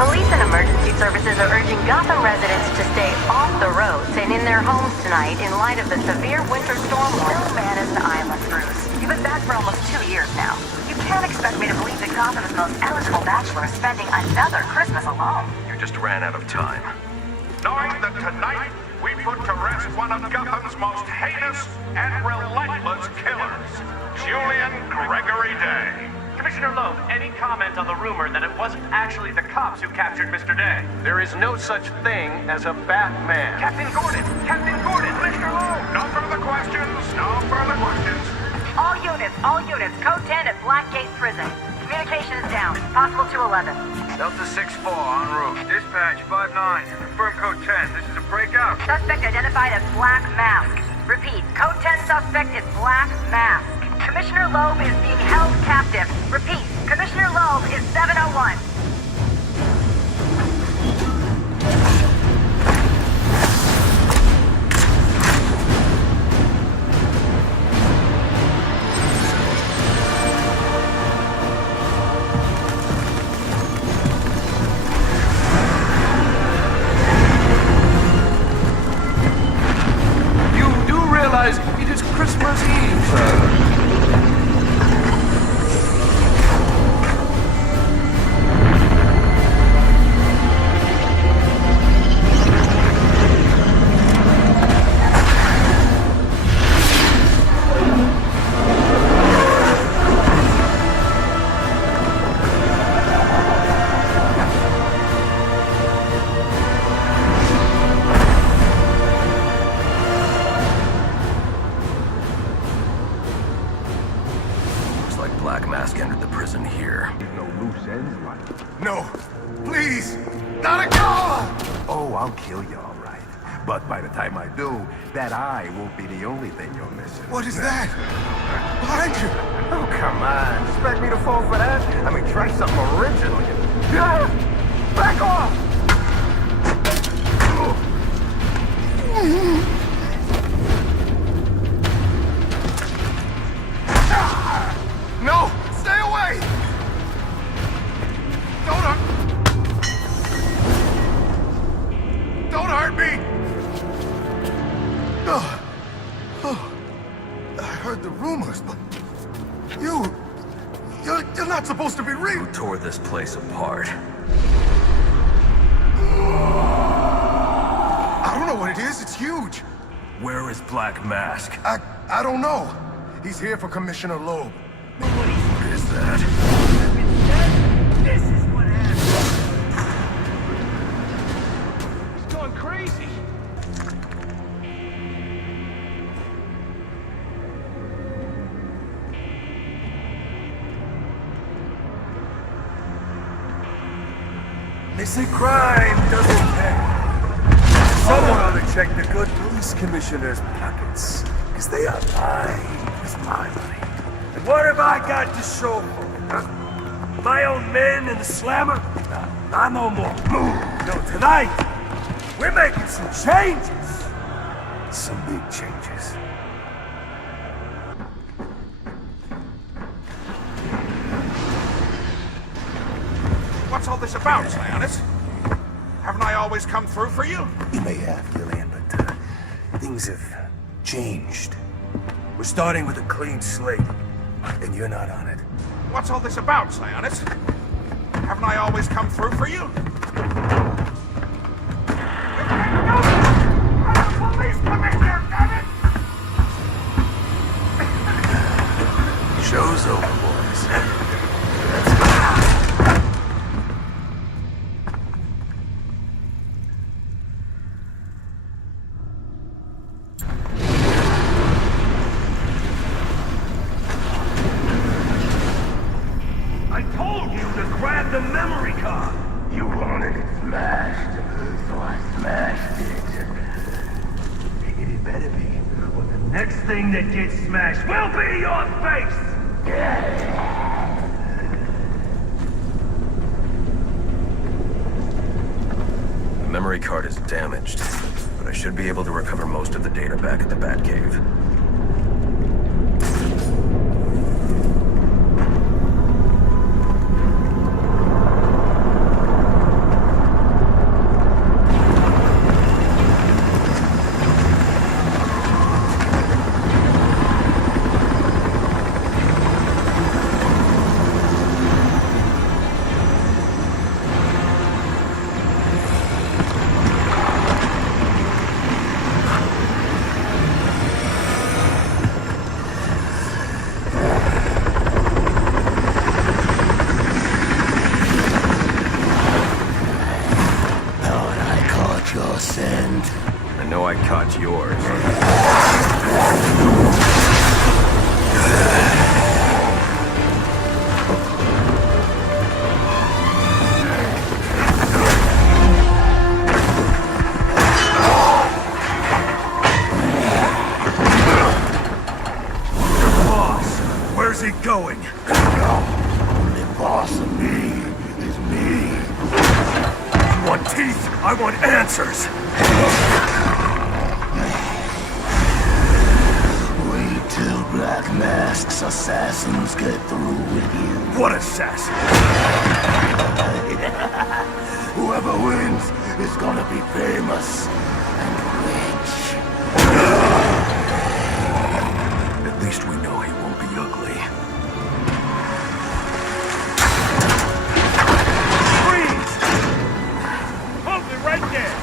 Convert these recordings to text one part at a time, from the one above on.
Police and emergency services are urging Gotham residents to stay off the roads and in their homes tonight in light of the severe winter storm. No man is an island, Bruce. You've been back for almost 2 years now. You can't expect me to believe that Gotham's most eligible bachelor is spending another Christmas alone. You just ran out of time. Knowing that tonight we put to rest one of Gotham's most heinous and relentless killers, Julian Gregory Day. Commissioner Loeb, any comment on the rumor that it wasn't actually the cops who captured Mr. Day? There is no such thing as a Batman. Captain Gordon! Captain Gordon! Mr. Loeb, no further questions, no further questions. All units, code 10 at Blackgate Prison. Communication is down. Possible to 11. Delta 6-4 en route. Dispatch 5-9. Confirm code 10. This is a breakout. Suspect identified as Black Mask. Repeat, code 10 suspect is Black Mask. Commissioner Loeb is being held captive. Repeat, Commissioner Loeb is 701. You do realize it is Christmas Eve, sir. Black Mask entered the prison here. No loose ends, right? No! Please! Not again! Oh, I'll kill you, all right. But by the time I do, that eye won't be the only thing you're missing. What is that? Behind you! Oh, come on. Expect me to fall for that? I mean, try something original. Yeah! Back off! No! Stay away! Don't hurt me! Oh, I heard the rumors, but you're not supposed to be real. Who tore this place apart? I don't know what it is. It's huge. Where is Black Mask? I don't know. He's here for Commissioner Loeb. What is that? This is what happened. He's going crazy. They say crime doesn't pay. Someone ought to check the good police commissioner's pockets, because they are lined with my money. And what have I got to show for it, huh? My own men in the slammer? Not no more. No, tonight, we're making some changes. Some big changes. What's all this about, Sionis? Haven't I always come through for you? You may have, Gillian, but things have changed. We're starting with a clean slate, and you're not on it. What's all this about, Sionis? Haven't I always come through for you? Police commissioner, damn it! Show's over, boys. I told you to grab the memory card! You wanted it smashed, so I smashed it. It better be, or the next thing that gets smashed will be your face! The memory card is damaged, but I should be able to recover most of the data back at the Batcave. teeth! I want answers! Wait till Black Mask's assassins get through with you. What assassin? Whoever wins is gonna be famous and rich. At least we know he won't be ugly. Freeze! Hold me right there!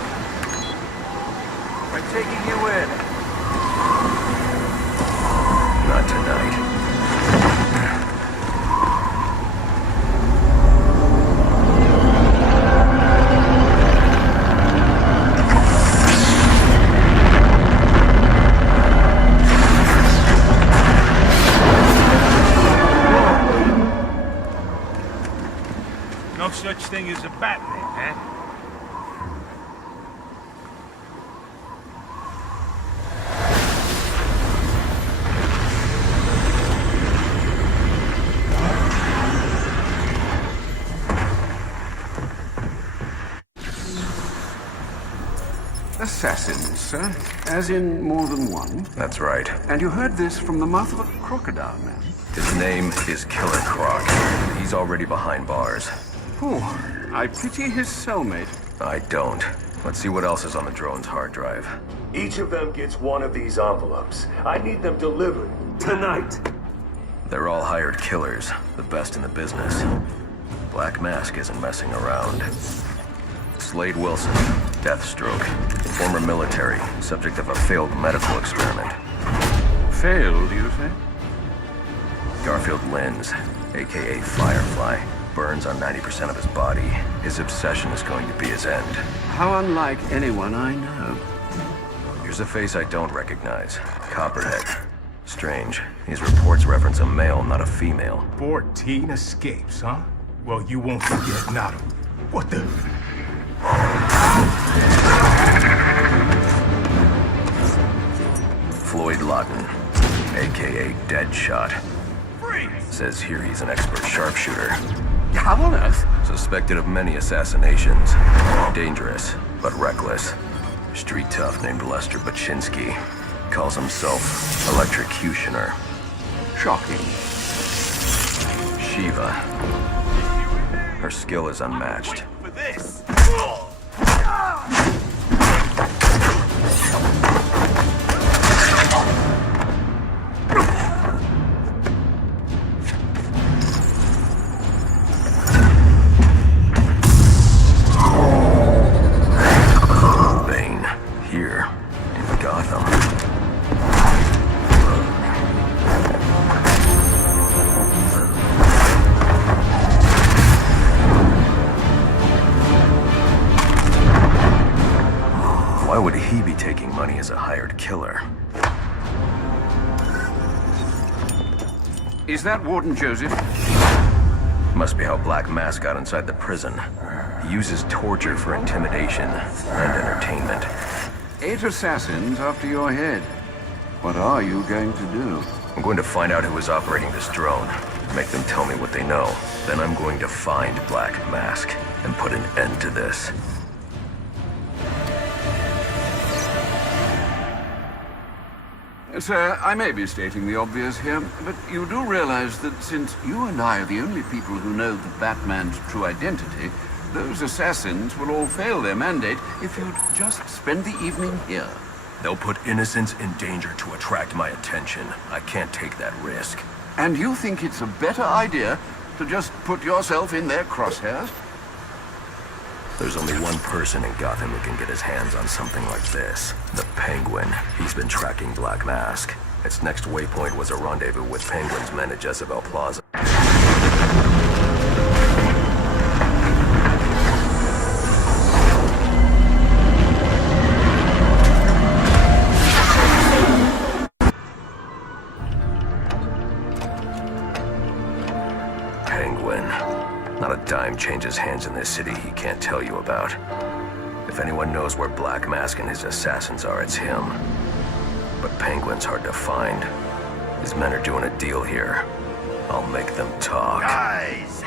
I'm taking you in. Not tonight. No such thing as a Batman, huh? Assassins, sir? As in more than one? That's right. And you heard this from the mouth of a crocodile, man? His name is Killer Croc. He's already behind bars. Oh, I pity his cellmate. I don't. Let's see what else is on the drone's hard drive. Each of them gets one of these envelopes. I need them delivered tonight. They're all hired killers, the best in the business. Black Mask isn't messing around. Slade Wilson, Deathstroke, former military, subject of a failed medical experiment. Failed, you say? Garfield Linz, aka Firefly, burns on 90% of his body. His obsession is going to be his end. How unlike anyone I know. Here's a face I don't recognize. Copperhead. Strange. These reports reference a male, not a female. 14 escapes, huh? Well, you won't forget Nato. What the... Floyd Lawton, aka Deadshot. Says here he's an expert sharpshooter. How on earth? Suspected of many assassinations. Dangerous, but reckless. Street tough named Lester Baczynski. Calls himself Electrocutioner. Shocking. Shiva. Her skill is unmatched. For this! Bane, here, in Gotham. Why would he be taking money as a hired killer? Is that Warden Joseph? Must be how Black Mask got inside the prison. He uses torture for intimidation and entertainment. 8 assassins after your head. What are you going to do? I'm going to find out who is operating this drone. Make them tell me what they know. Then I'm going to find Black Mask and put an end to this. Sir, I may be stating the obvious here, but you do realize that since you and I are the only people who know the Batman's true identity, those assassins will all fail their mandate if you'd just spend the evening here. They'll put innocents in danger to attract my attention. I can't take that risk. And you think it's a better idea to just put yourself in their crosshairs? There's only one person in Gotham who can get his hands on something like this. The Penguin. He's been tracking Black Mask. Its next waypoint was a rendezvous with Penguin's men at Jezebel Plaza. Penguin. Not a dime changes hands in this city he can't tell you about. If anyone knows where Black Mask and his assassins are, it's him. But Penguin's hard to find. His men are doing a deal here. I'll make them talk. Guys!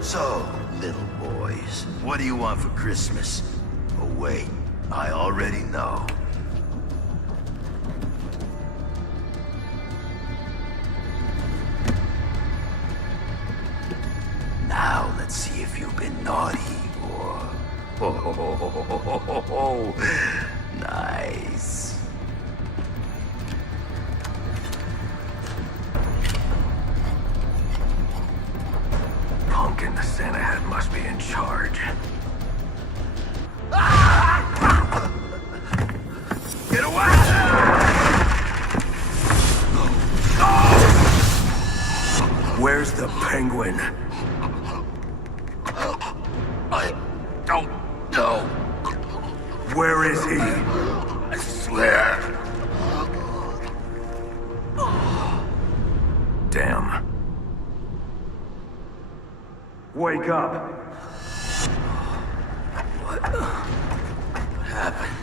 So, little boys, what do you want for Christmas? Oh wait, I already know. Now let's see if you've been naughty or... Oh, nice. Pumpkin the Santa hat must be in charge. Get away! Where's the penguin? I don't know. Where is he? I swear. Damn. Wake up. What happened?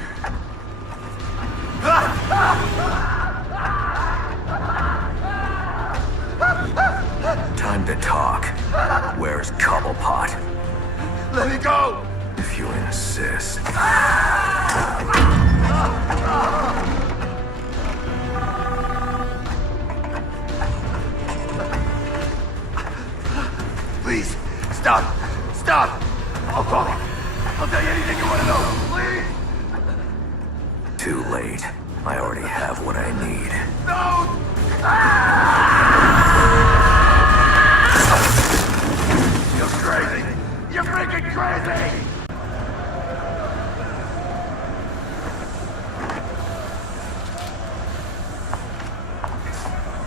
Time to talk. Where's Cobblepot? Let me go! If you insist. Please, stop! Stop! I'll call him. I'll tell you anything you want to know. Please! Too late. I already have what I need. No! You're crazy! You're freaking crazy!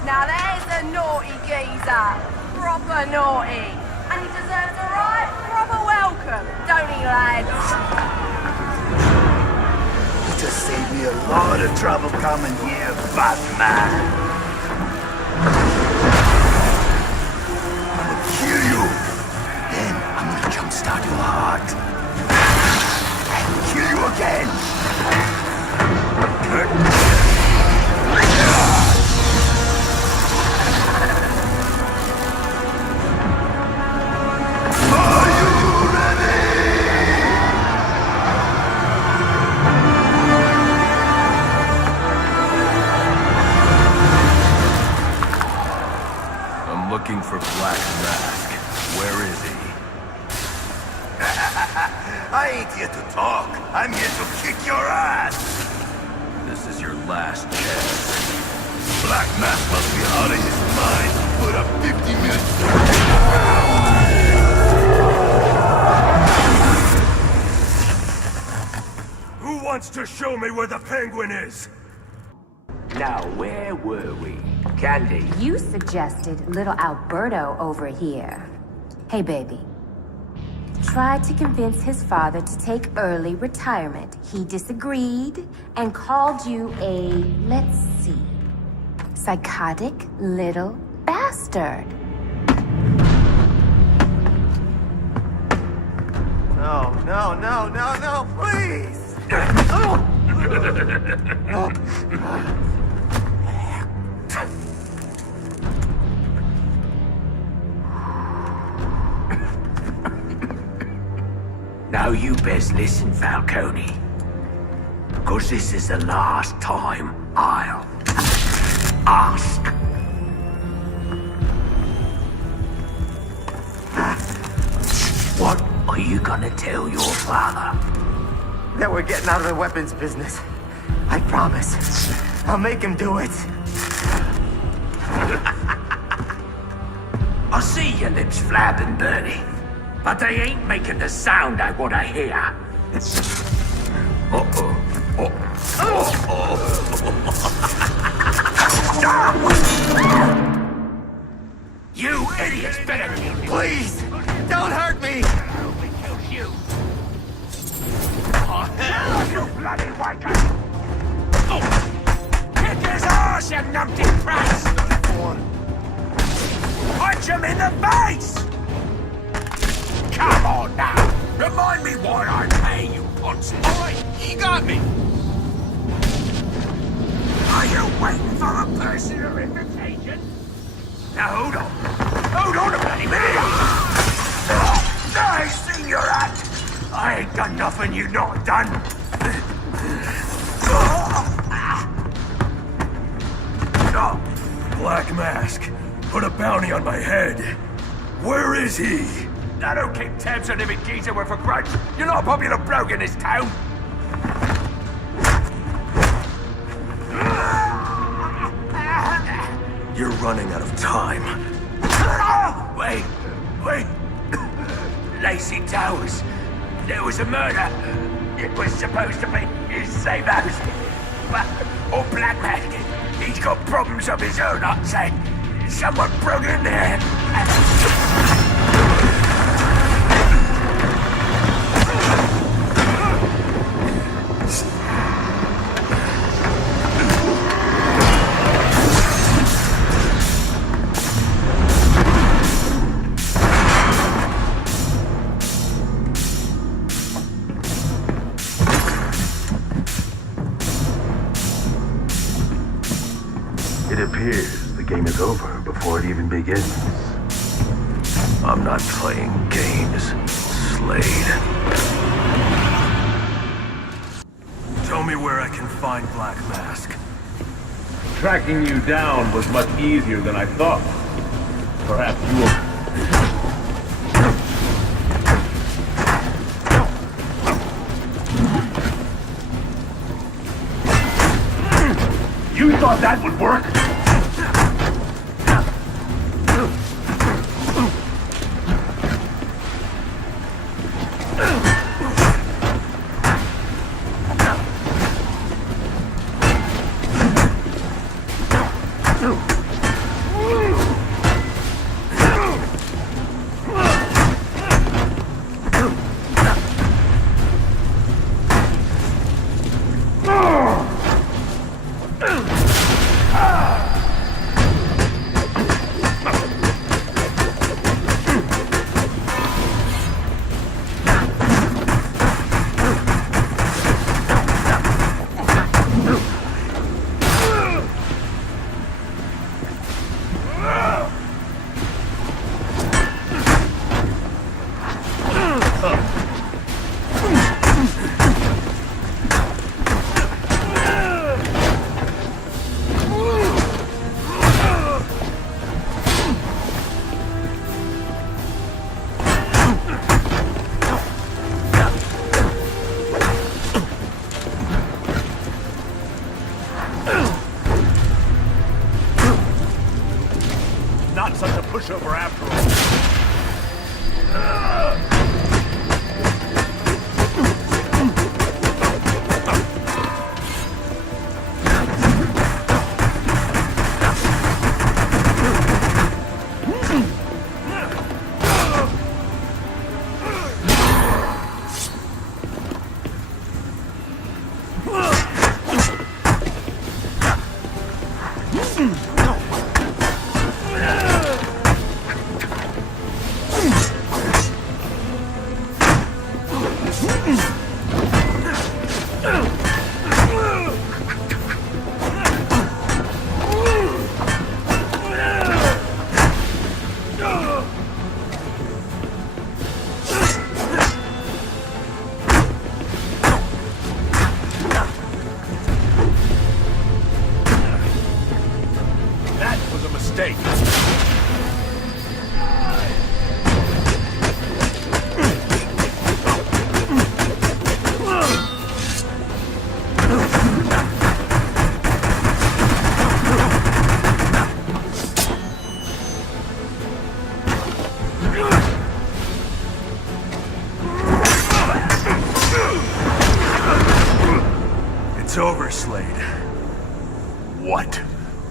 Now there's a naughty geezer. Proper naughty. And he deserves a right proper welcome, don't he, lads? You just saved me a lot of trouble coming here, Batman. I'm gonna kill you. Then I'm gonna jumpstart your heart. And kill you again. Are you ready? I'm looking for Black Mask. Where is he? I ain't here to talk. I'm here to kick your ass. This is your last chance. Black Mask must be out of his mind. Put up 50 minutes. Who wants to show me where the penguin is? Now, where were we? Candy. You suggested little Alberto over here. Hey, baby. Tried to convince his father to take early retirement. He disagreed and called you a, let's see, psychotic little bastard. No, no, no, no, no, please! Now you best listen, Falcone. Because this is the last time I'll ask. What are you gonna tell your father? That we're getting out of the weapons business. I promise. I'll make him do it. I see your lips flapping, Bernie. But they ain't making the sound I want to hear. You idiots better kill me. Please, don't hurt me! Only kills you. Oh, hell, you bloody wanker! Oh. Kick his ass, you numpty prats! Punch him in the face! Come on now! Remind me why I pay you, punch. Alright, you got me! Are you waiting for a personal invitation? Now hold on. Hold on a bloody minute! when you're not done. Black Mask, put a bounty on my head. Where is he? I don't keep tabs on every geezer with a grudge. You're not a popular bloke in this town. You're running out of time. Wait. Lacey Towers. There was a murder. It was supposed to be his safe house. Or Black Mask. He's got problems of his own, I'd say. Someone broke in there. It appears the game is over before it even begins. I'm not playing games, Slade. Tell me where I can find Black Mask. Tracking you down was much easier than I thought. Perhaps you will... You thought that would work? Not such a pushover after all. It's over, Slade. What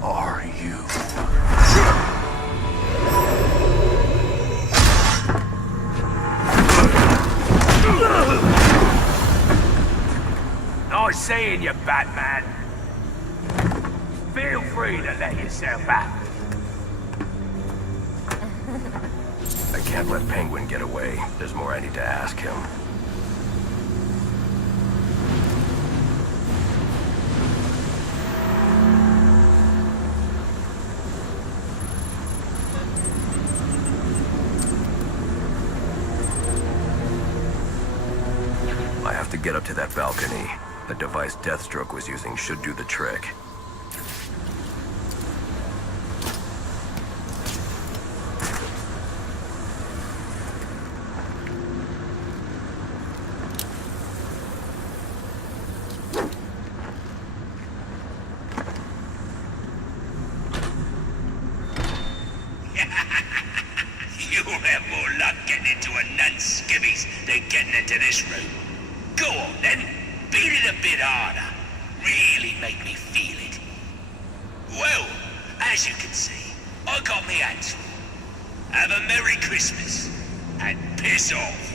are you? Nice seeing you, Batman. Feel free to let yourself out. I can't let Penguin get away. There's more I need to ask him. get up to that balcony. The device Deathstroke was using should do the trick. You'll have more luck getting into a nun's skivvies than getting into this room. Go on then, beat it a bit harder. Really make me feel it. Well, as you can see, I got me hands full. Have a Merry Christmas, and piss off.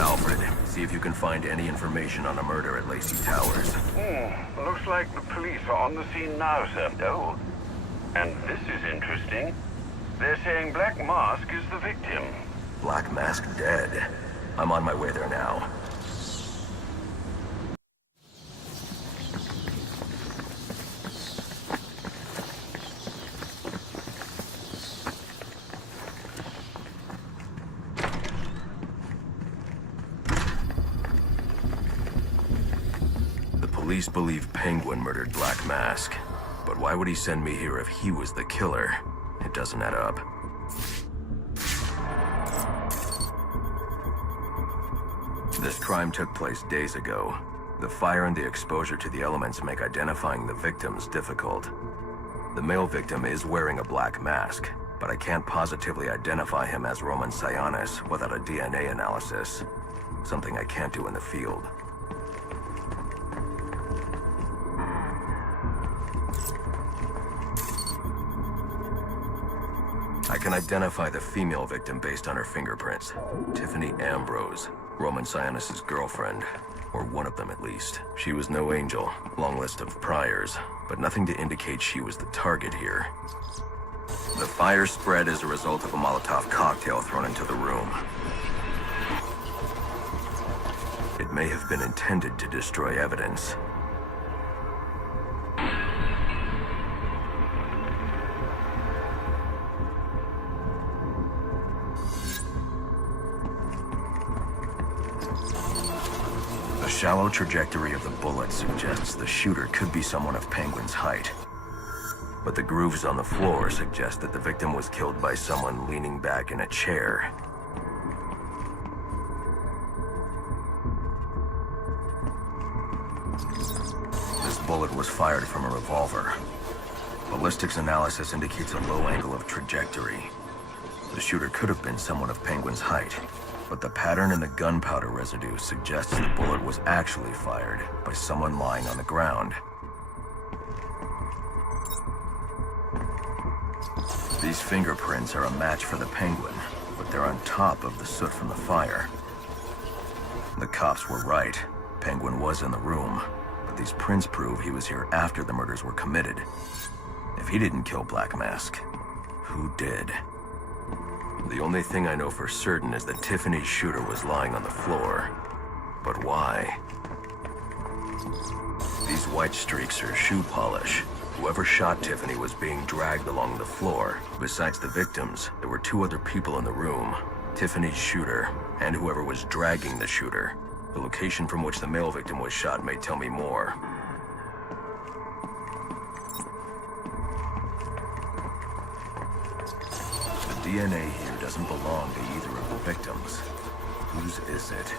Alfred, see if you can find any information on a murder at Lacey Towers. Looks like the police are on the scene now, sir. Oh, and this is interesting. They're saying Black Mask is the victim. Black Mask dead. I'm on my way there now. Police believe Penguin murdered Black Mask. But why would he send me here if he was the killer? It doesn't add up. This crime took place days ago. The fire and the exposure to the elements make identifying the victims difficult. The male victim is wearing a black mask, but I can't positively identify him as Roman Sionis without a DNA analysis. Something I can't do in the field. I can identify the female victim based on her fingerprints. Tiffany Ambrose, Roman Sionis' girlfriend. Or one of them at least. She was no angel, long list of priors, but nothing to indicate she was the target here. The fire spread as a result of a Molotov cocktail thrown into the room. It may have been intended to destroy evidence. The shallow trajectory of the bullet suggests the shooter could be someone of Penguin's height. But the grooves on the floor suggest that the victim was killed by someone leaning back in a chair. This bullet was fired from a revolver. Ballistics analysis indicates a low angle of trajectory. The shooter could have been someone of Penguin's height. But the pattern in the gunpowder residue suggests the bullet was actually fired by someone lying on the ground. These fingerprints are a match for the Penguin, but they're on top of the soot from the fire. The cops were right. Penguin was in the room, but these prints prove he was here after the murders were committed. If he didn't kill Black Mask, who did? The only thing I know for certain is that Tiffany's shooter was lying on the floor. But why? These white streaks are shoe polish. Whoever shot Tiffany was being dragged along the floor. Besides the victims, there were two other people in the room. Tiffany's shooter, and whoever was dragging the shooter. The location from which the male victim was shot may tell me more. The DNA here doesn't belong to either of the victims. Whose is it?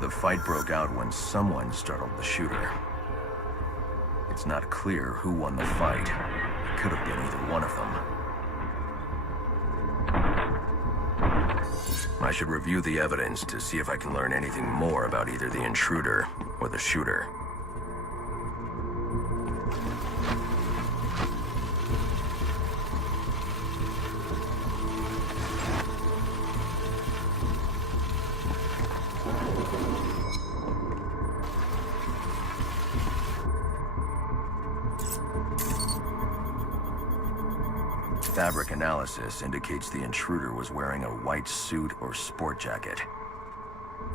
The fight broke out when someone startled the shooter. It's not clear who won the fight. It could have been either one of them. I should review the evidence to see if I can learn anything more about either the intruder or the shooter. Fabric analysis indicates the intruder was wearing a white suit or sport jacket.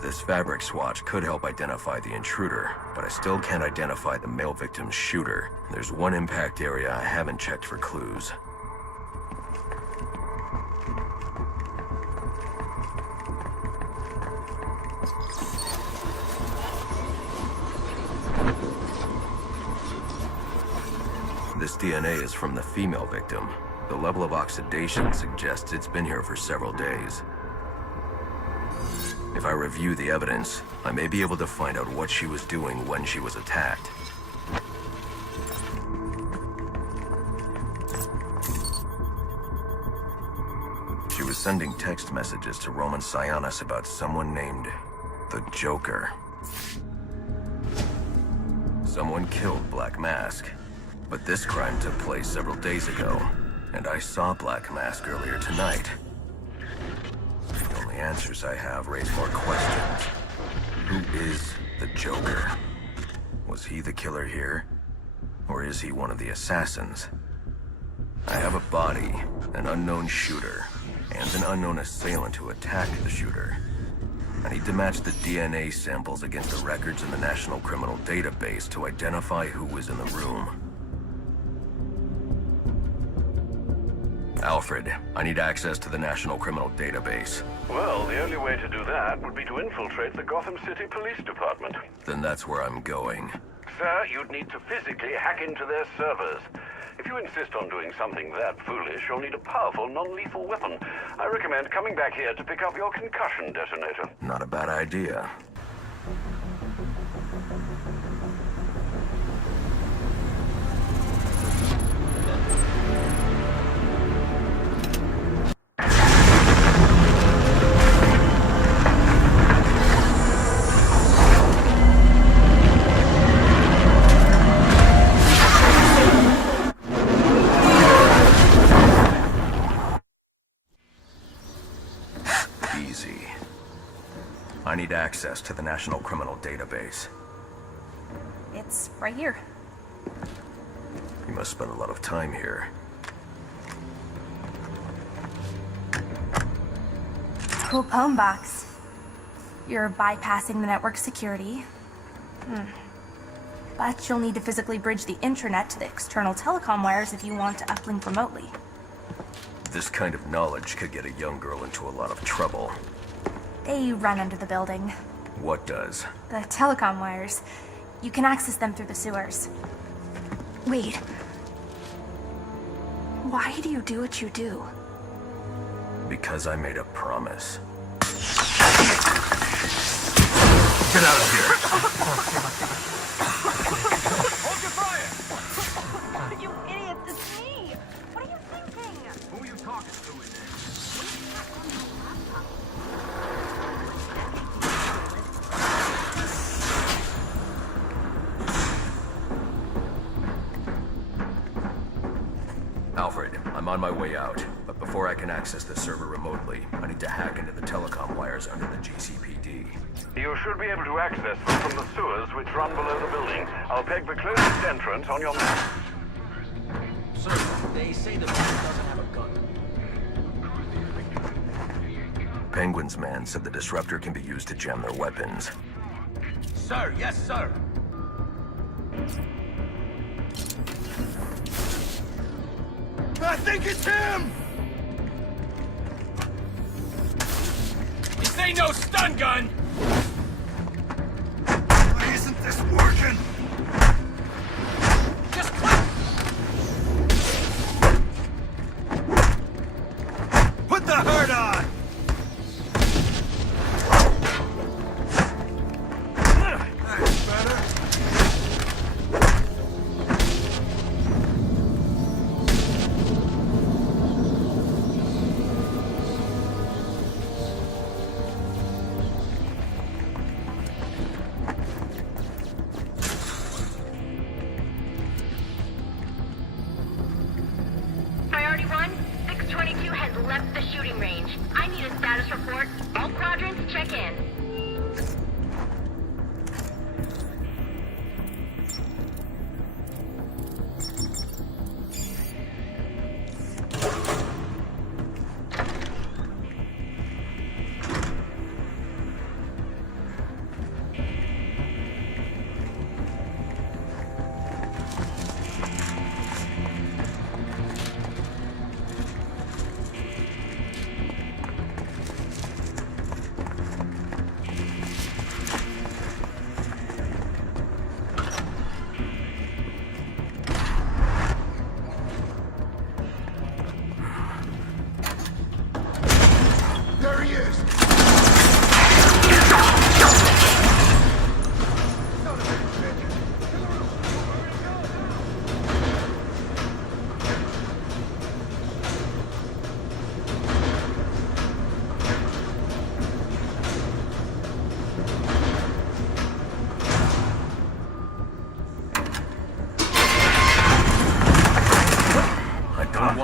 This fabric swatch could help identify the intruder, but I still can't identify the male victim's shooter. There's one impact area I haven't checked for clues. This DNA is from the female victim. The level of oxidation suggests it's been here for several days. If I review the evidence, I may be able to find out what she was doing when she was attacked. She was sending text messages to Roman Sionis about someone named the Joker. Someone killed Black Mask, but this crime took place several days ago, and I saw Black Mask earlier tonight. The only answers I have raise more questions. Who is the Joker? Was he the killer here? Or is he one of the assassins? I have a body, an unknown shooter, and an unknown assailant who attacked the shooter. I need to match the DNA samples against the records in the National Criminal Database to identify who was in the room. Alfred, I need access to the National Criminal Database. Well, the only way to do that would be to infiltrate the Gotham City Police Department. Then that's where I'm going. Sir, you'd need to physically hack into their servers. If you insist on doing something that foolish, you'll need a powerful, non-lethal weapon. I recommend coming back here to pick up your concussion detonator. Not a bad idea. I need access to the National Criminal Database. It's right here. You must spend a lot of time here. Cool poem box. You're bypassing the network security. But you'll need to physically bridge the intranet to the external telecom wires if you want to uplink remotely. This kind of knowledge could get a young girl into a lot of trouble. They run under the building. What does? The telecom wires. You can access them through the sewers. Wait. Why do you do what you do? Because I made a promise. Get out of here! Hold your fire! You idiots, it's me! What are you thinking? Who are you talking to in there? Alfred, I'm on my way out, but before I can access the server remotely, I need to hack into the telecom wires under the GCPD. You should be able to access them from the sewers which run below the building. I'll peg the closest entrance on your map. Sir, they say the man doesn't have a gun. Penguin's man said the disruptor can be used to jam their weapons. Sir, yes, sir. I think it's him! This ain't no stun gun! Why isn't this working? Just click! Put the hurt on! That's better. Priority 1, 622 has left the shooting range. I need a status report. All quadrants, check in.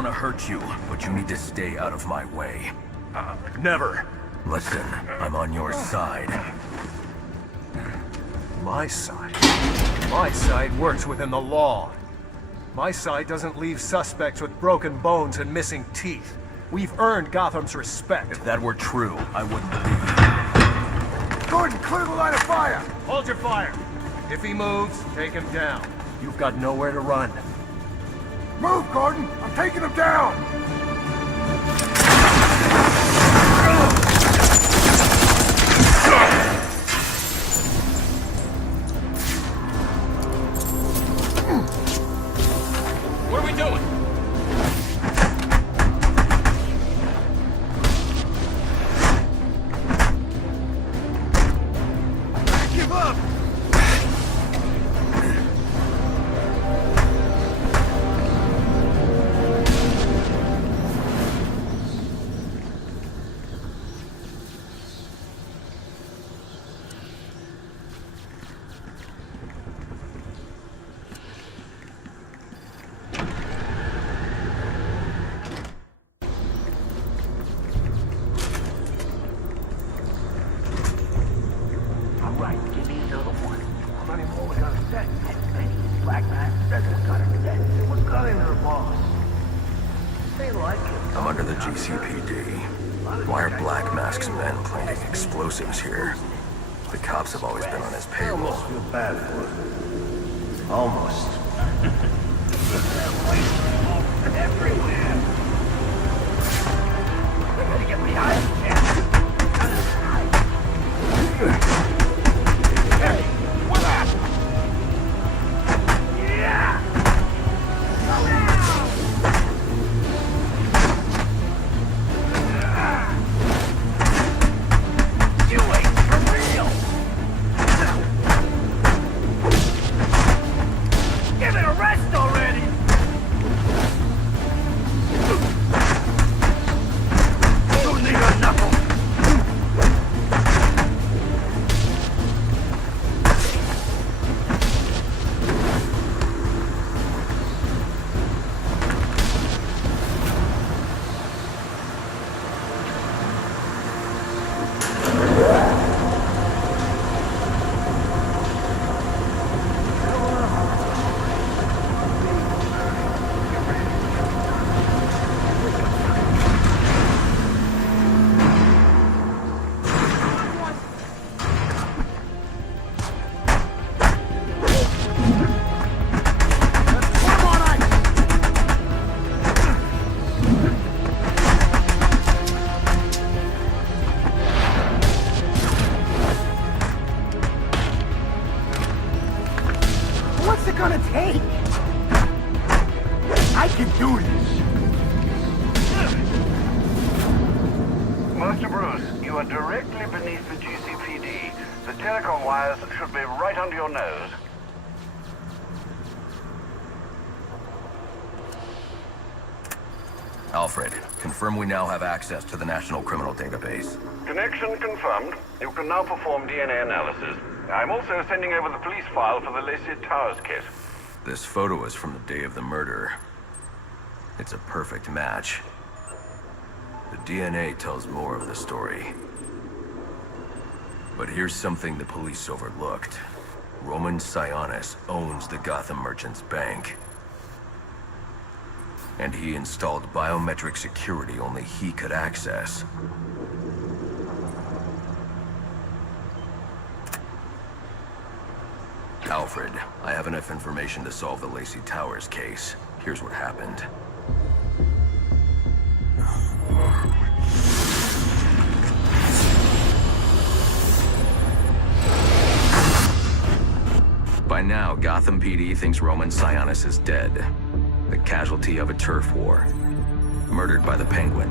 want to hurt you, but you need to stay out of my way. Never. Listen, I'm on your side. My side? My side works within the law. My side doesn't leave suspects with broken bones and missing teeth. We've earned Gotham's respect. If that were true, I wouldn't believe you. Gordon, clear the line of fire! Hold your fire. If he moves, take him down. You've got nowhere to run. Move, Gordon! I'm taking him down! What are we doing? Give up! I'm under the GCPD. Why are Black Mask's men planting explosives here? The cops have always been on his payroll. I almost feel bad for him. Almost. Everywhere! I gotta get behind him! Hey, what up? Yeah! Go down! You ain't for real! Give it a rest already! Don't need a knuckle! What's it gonna take? I can do this. Master Bruce, you are directly beneath the GCPD. The telecom wires should be right under your nose. Alfred, confirm we now have access to the National Criminal Database. Connection confirmed. You can now perform DNA analysis. I'm also sending over the police file for the Lacey Towers case. This photo is from the day of the murder. It's a perfect match. The DNA tells more of the story. But here's something the police overlooked. Roman Sionis owns the Gotham Merchants Bank. And he installed biometric security only he could access. Alfred, I have enough information to solve the Lacey Towers case. Here's what happened. By now, Gotham PD thinks Roman Sionis is dead. The casualty of a turf war. Murdered by the Penguin.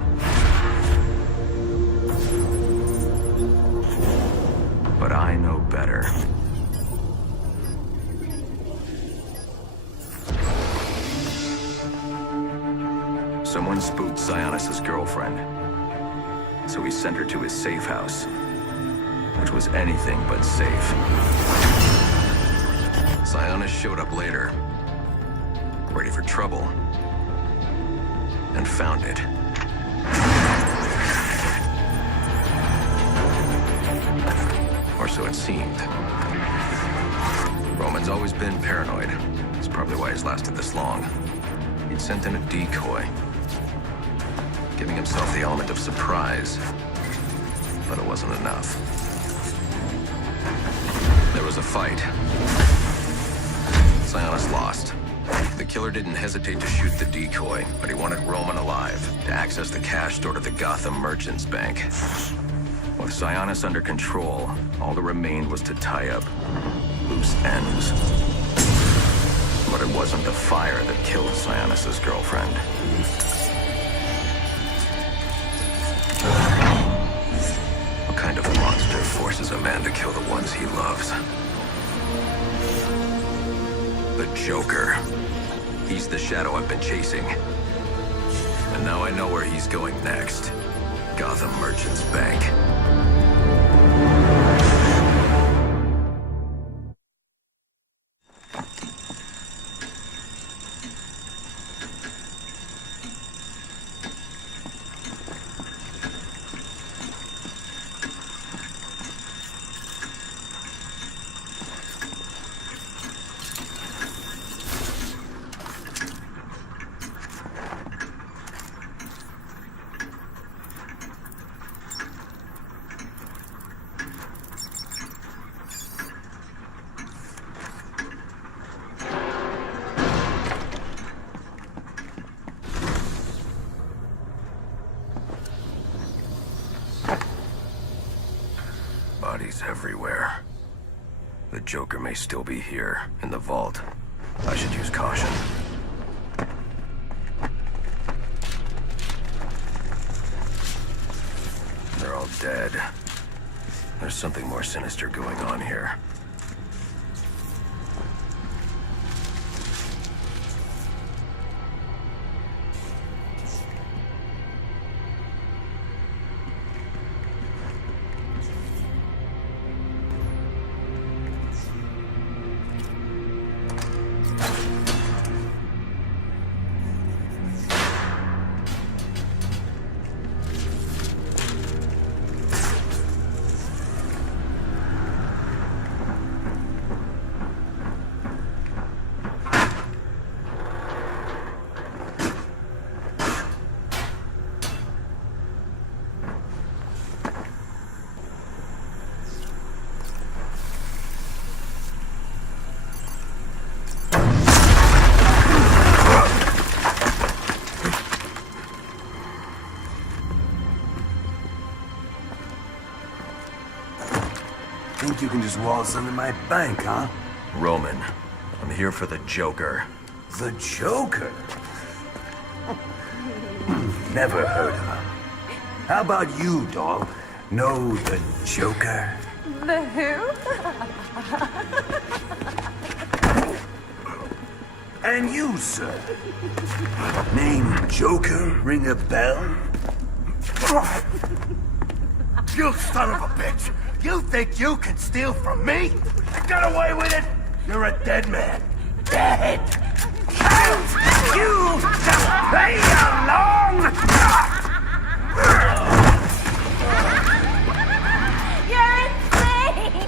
But I know better. Someone spooked Sionis' girlfriend. So he sent her to his safe house. Which was anything but safe. Sionis showed up later. Ready for trouble. and found it. Or so it seemed. Roman's always been paranoid. That's probably why he's lasted this long. He'd sent in a decoy, giving himself the element of surprise. But it wasn't enough. There was a fight. Sionis lost. The killer didn't hesitate to shoot the decoy, but he wanted Roman alive to access the cash stored at the Gotham Merchants Bank. With Sionis under control, all that remained was to tie up loose ends. But it wasn't the fire that killed Sionis' girlfriend. What kind of monster forces a man to kill the ones he loves? The Joker. He's the shadow I've been chasing. And now I know where he's going next. Gotham Merchants Bank. Bodies everywhere. The Joker may still be here, in the vault. I should use caution. They're all dead. There's something more sinister going on here. Think you can just waltz into my bank, huh? Roman, I'm here for the Joker. The Joker? Never heard of him. How about you, doll? Know the Joker? The who? And you, sir? Name Joker ring a bell? You son of a bitch! You think you can steal from me? You got away with it? You're a dead man. Dead! You just play along! You're insane!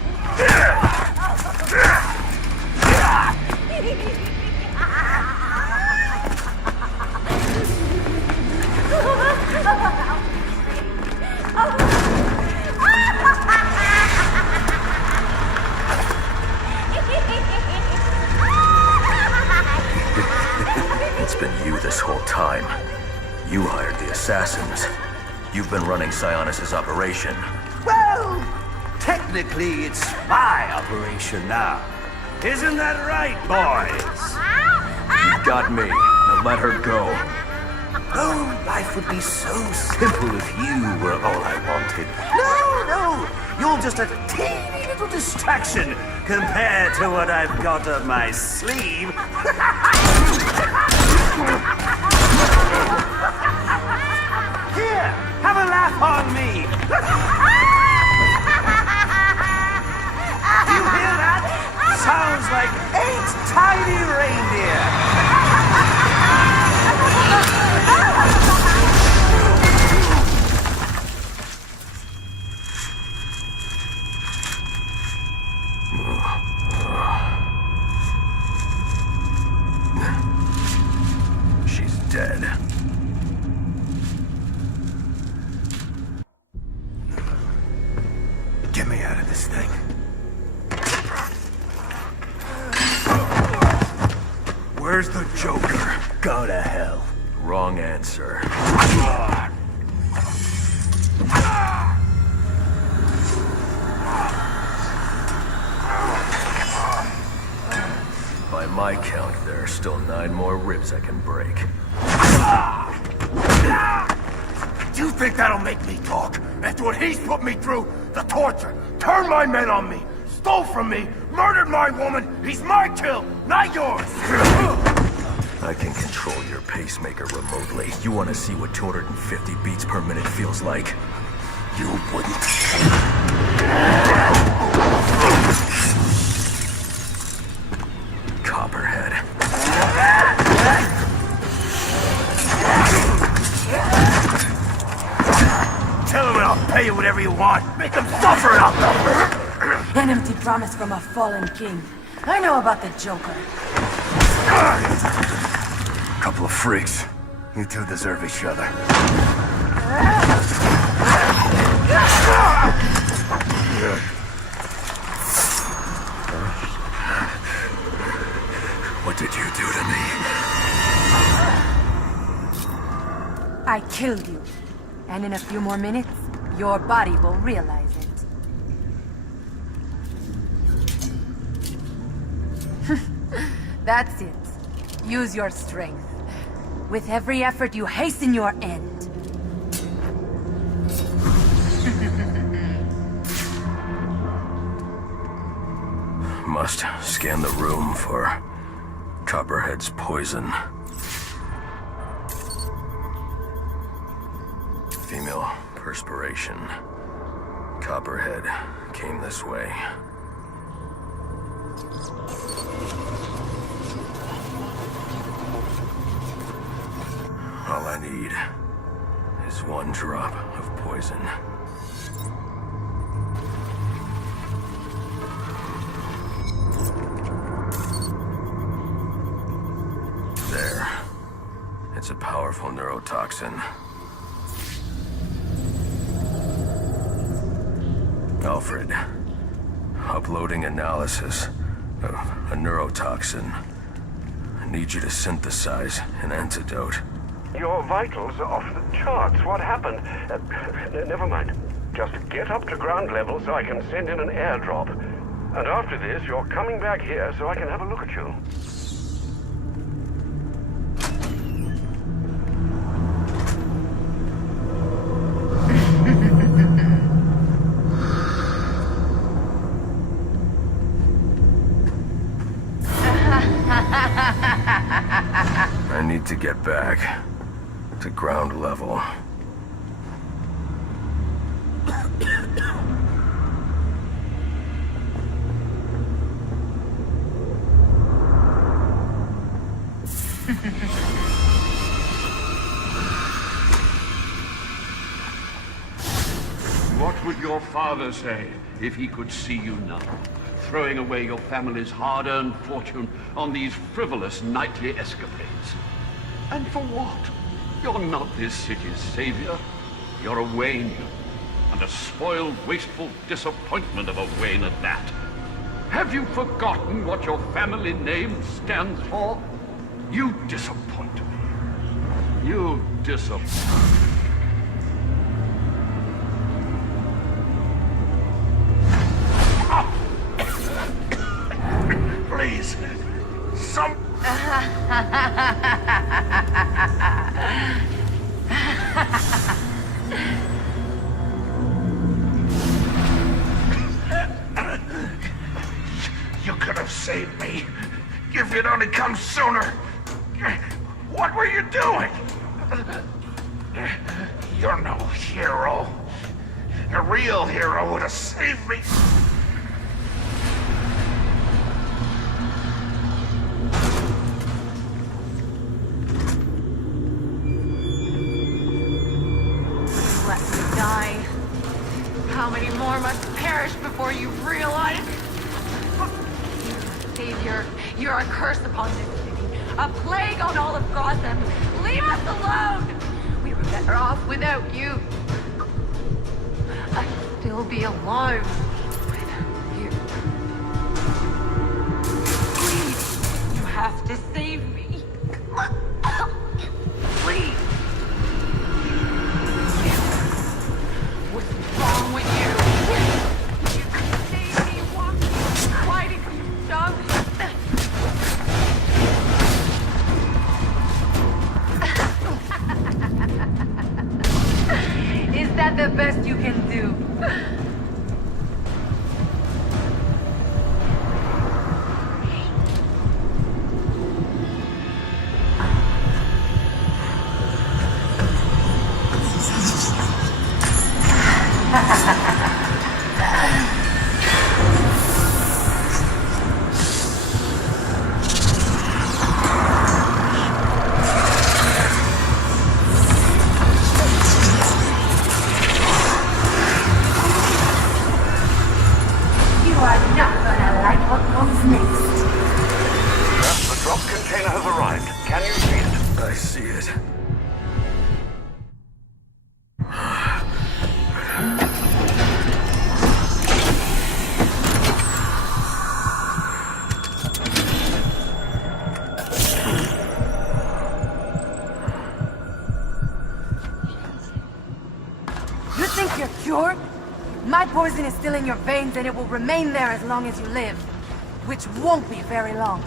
It's been you this whole time. You hired the assassins. You've been running Sionis' operation. Well, technically it's my operation now. Isn't that right, boys? You've got me. Now let her go. Oh, life would be so simple if you were all I wanted. No, you're just a teeny little distraction compared to what I've got up my sleeve. Here, have a laugh on me. Do you hear that? Sounds like 8 tiny reindeer. Where's the Joker? Go to hell. Wrong answer. By my count, there are still 9 more ribs I can break. You think that'll make me talk? After what he's put me through, the torture, turned my men on me, stole from me, murdered my woman, he's my kill, not yours! I can control your pacemaker remotely. You want to see what 250 beats per minute feels like? You wouldn't. Copperhead. Tell him and I'll pay you whatever you want. Make him suffer out there. An empty promise from a fallen king. I know about the Joker. Couple of freaks. You two deserve each other. What did you do to me? I killed you. And in a few more minutes, your body will realize it. That's it. Use your strength. With every effort, you hasten your end. Must scan the room for Copperhead's poison. Female perspiration. Copperhead came this way. All I need is 1 drop of poison. There. It's a powerful neurotoxin. Alfred, uploading analysis of a neurotoxin. I need you to synthesize an antidote. Your vitals are off the charts. What happened? Never mind. Just get up to ground level so I can send in an airdrop. And after this, you're coming back here so I can have a look at you. I need to get back to ground level. What would your father say if he could see you now, throwing away your family's hard-earned fortune on these frivolous nightly escapades? And for what? You're not this city's savior. You're a Wayne. And a spoiled, wasteful disappointment of a Wayne at that. Have you forgotten what your family name stands for? You disappoint me. You disappoint me. Please. Some... You could have saved me. If you'd only come sooner. What were you doing? You're no hero. A real hero would have saved me. Let me die. How many more must perish before you realize? Savior, you're a curse upon this city. A plague on all of Gotham. Leave us alone! We were better off without you. I'd still be alive without you. Please, you have to save me. it. You think you're cured? My poison is still in your veins and it will remain there as long as you live. Which won't be very long.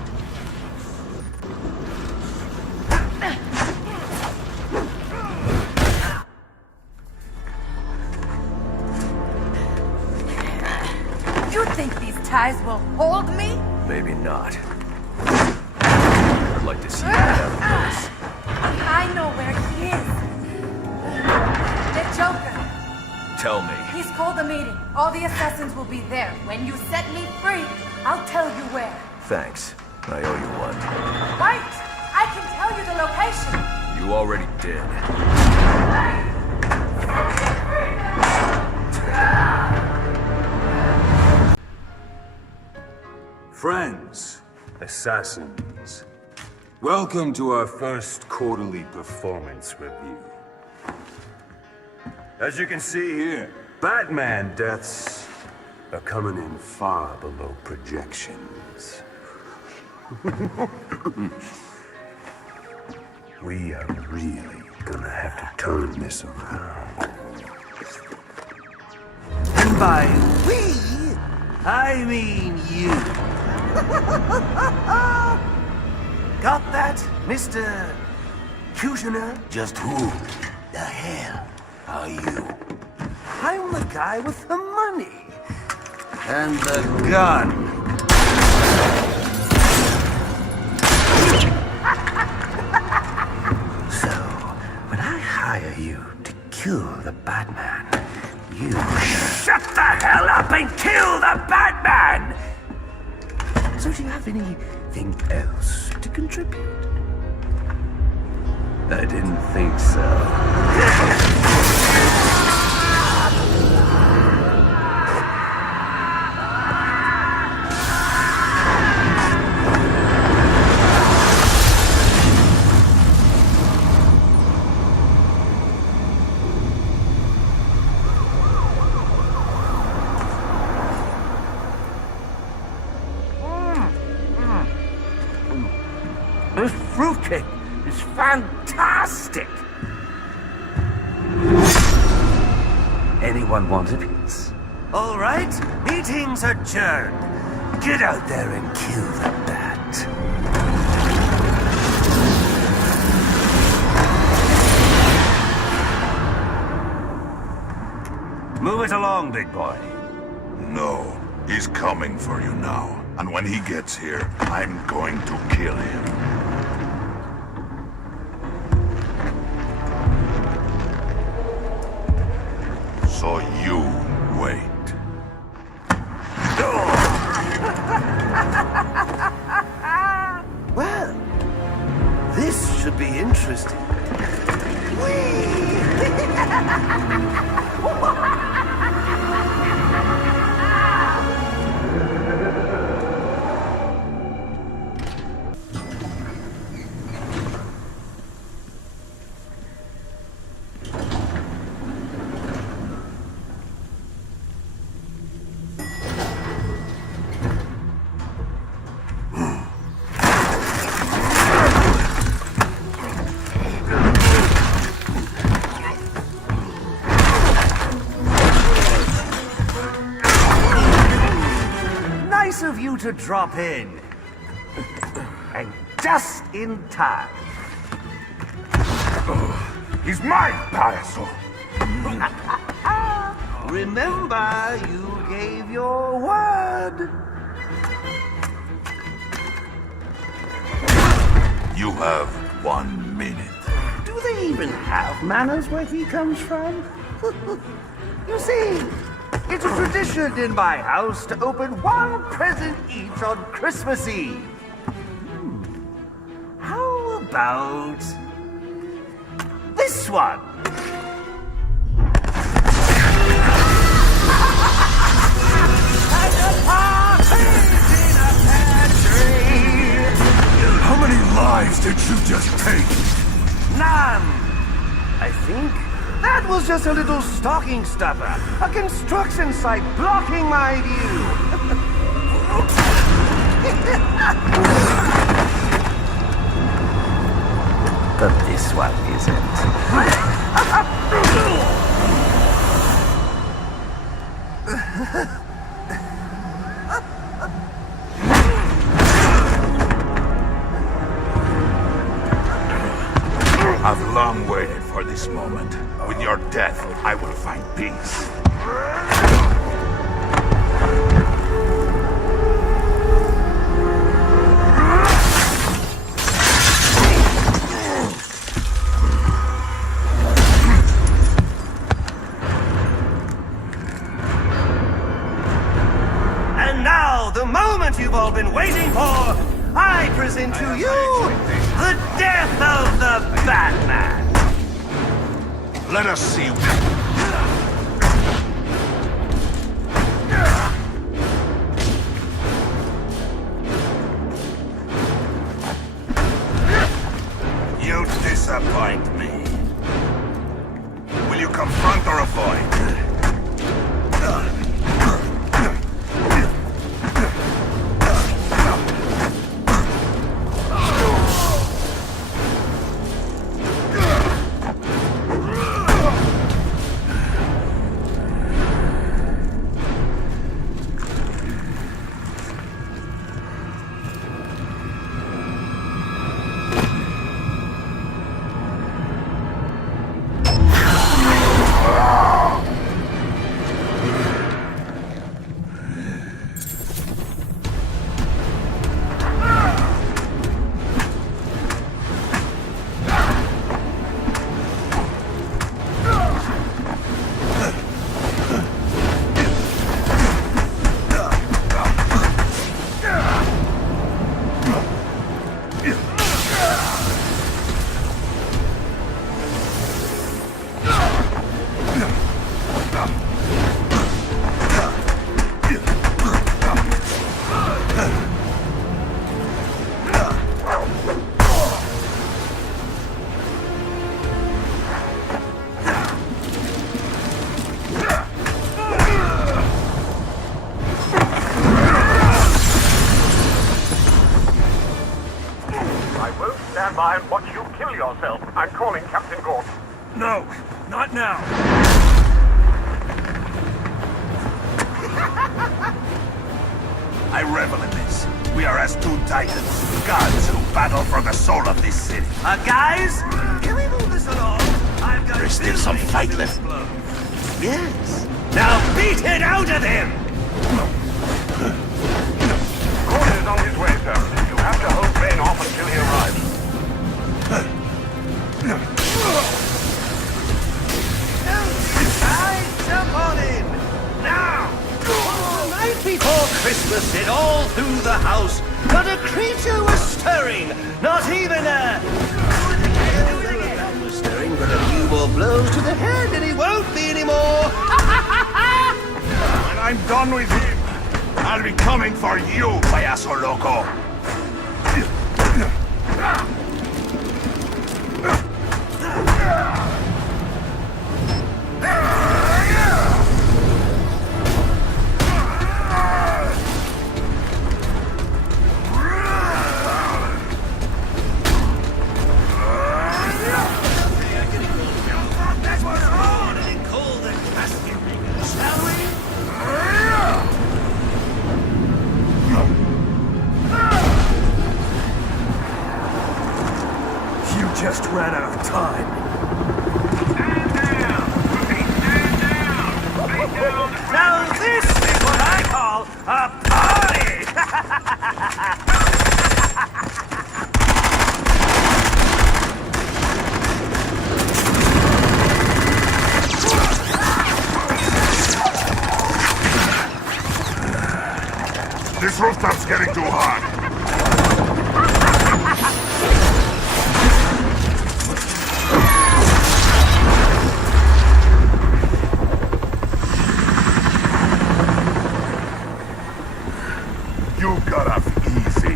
You think these ties will hold me? Maybe not. I'd like to see you get out of this. I know where he is. The Joker. Tell me. He's called a meeting. All the assassins will be there. When you set me free, I'll tell you where. Thanks. I owe you one. Wait! I can tell you the location. You already did. Friends, assassins, welcome to our first quarterly performance review. As you can see here, Batman deaths are coming in far below projections. We are really gonna have to turn this around. And by we, I mean you. Got that, Mr. Kushner? Just who the hell are you? I'm the guy with the money. And the gun. So, when I hire you to kill the Batman, you shut the hell up and kill the Batman! So do you have anything else to contribute? I didn't think so. This fruitcake is fantastic! Anyone want a piece? All right, meeting's adjourned. Get out there and kill the bat. Move it along, big boy. No, he's coming for you now. And when he gets here, I'm going to kill him. So you wait. Well, this should be interesting. Nice of you to drop in. And just in time. He's mine, Payaso. Remember, you gave your word. You have 1 minute. Do they even have manners where he comes from? You see, it's a tradition in my house to open one present each on Christmas Eve. How about this one? How many lives did you just take? None! I think that was just a little stocking stuffer. A construction site blocking my view. But this one isn't. I've long waited for this moment. With your death, I will find peace. And now, the moment you've all been waiting for, I present to you the death of the Batman. Let us see. You disappoint me. Will you confront or avoid? Stand by and watch you kill yourself. I'm calling Captain Gordon. No, not now. I revel in this. We are as two titans, gods who battle for the soul of this city. Guys, can we move this along? I've got There's still some fight left. Yes. Now beat it out of him! Gordon is on his way, sir. You have to hold Bane off until he arrives. Jump on in! Now! The night before Christmas, it all through the house, not a creature was stirring, not even a... was stirring, but a few more blows to the head and he won't be anymore! When I'm done with him, I'll be coming for you, payaso loco. Just ran out of time. Now this is what I call a party! This rooftop's getting too hot. You got off easy.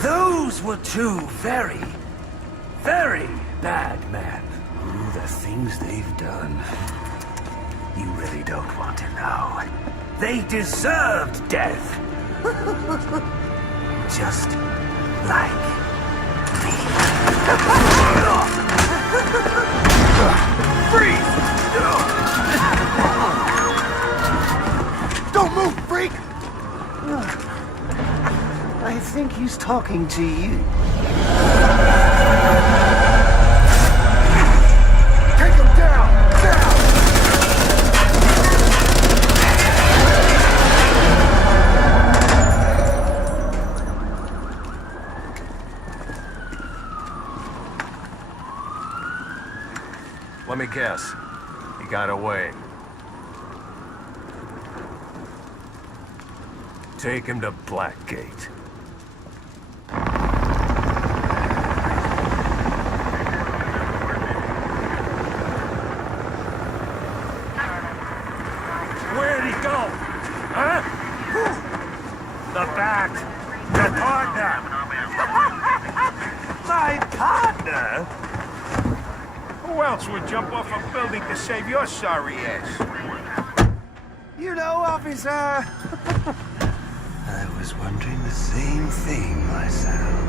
Those were two very, very bad men. Oh, the things they've done. You really don't want to know. They deserved death. Just like me. Freeze! Don't move, freak! I think he's talking to you. Take him down! Now! Let me guess. He got away. Take him to Blackgate. Where'd he go? Huh? The back. The partner. My partner? Who else would jump off a building to save your sorry ass? You know, officer. I was wondering the same thing myself.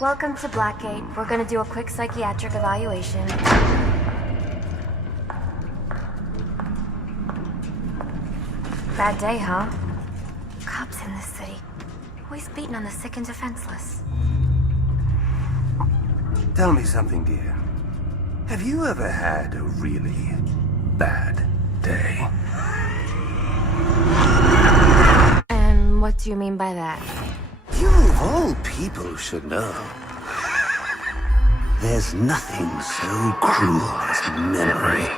Welcome to Blackgate. We're gonna do a quick psychiatric evaluation. Bad day, huh? Cops in this city. Always beating on the sick and defenseless. Tell me something, dear. Have you ever had a really bad day? And what do you mean by that? You of all people should know. There's nothing so cruel as memory.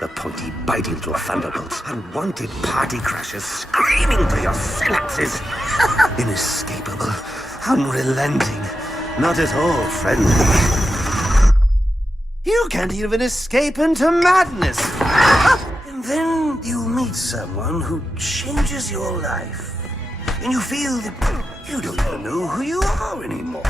The pointy, bitey little thunderbolts, unwanted party crashers screaming through your synapses. Inescapable, unrelenting, not at all friendly. You can't even escape into madness. And then you meet someone who changes your life. And you feel that you don't even know who you are anymore.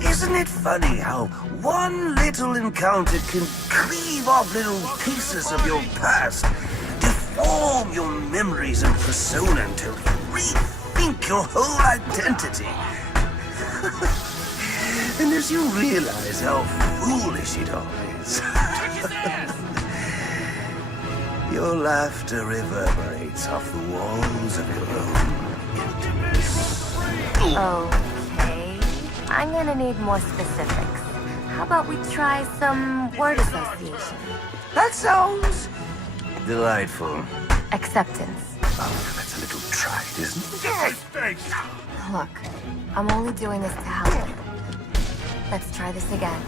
Isn't it funny how one little encounter can cleave off little pieces of your past, deform your memories and persona until you rethink your whole identity? And as you realize how foolish it all is, your laughter reverberates off the walls of your own emptiness. Okay. I'm gonna need more specifics. How about we try some word association? That sounds delightful. Acceptance. Oh, that's a little trite, isn't it? Look, I'm only doing this to help. Let's try this again.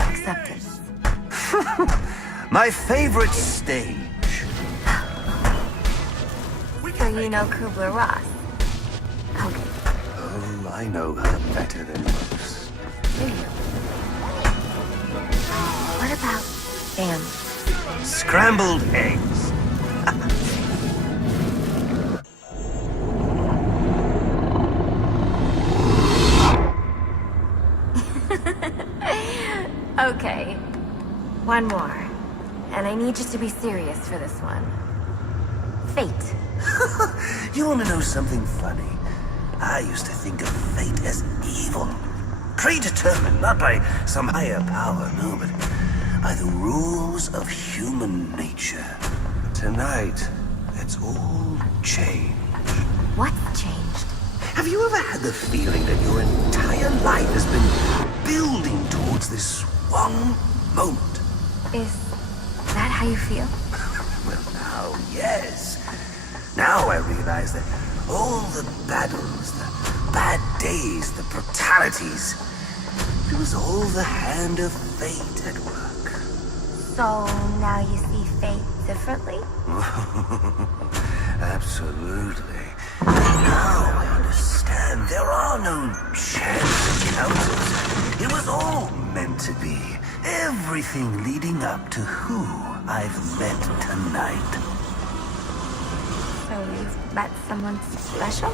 Acceptance. My favorite stage. So you know Kubler-Ross? Okay. Oh, I know her better than most. Do you? What about them? Scrambled eggs. Okay. One more. And I need you to be serious for this one. Fate. You want to know something funny? I used to think of fate as evil. Predetermined, not by some higher power, no, but by the rules of human nature. Tonight, it's all changed. What's changed? Have you ever had the feeling that your entire life has been building towards this one moment? Is that how you feel? Well, now, yes. Now I realize that all the battles, the bad days, the brutalities, it was all the hand of fate at work. So now you see fate differently? Absolutely. Now I understand. There are no chance encounters. It was all meant to be. Everything leading up to who I've met tonight. So you've met someone special?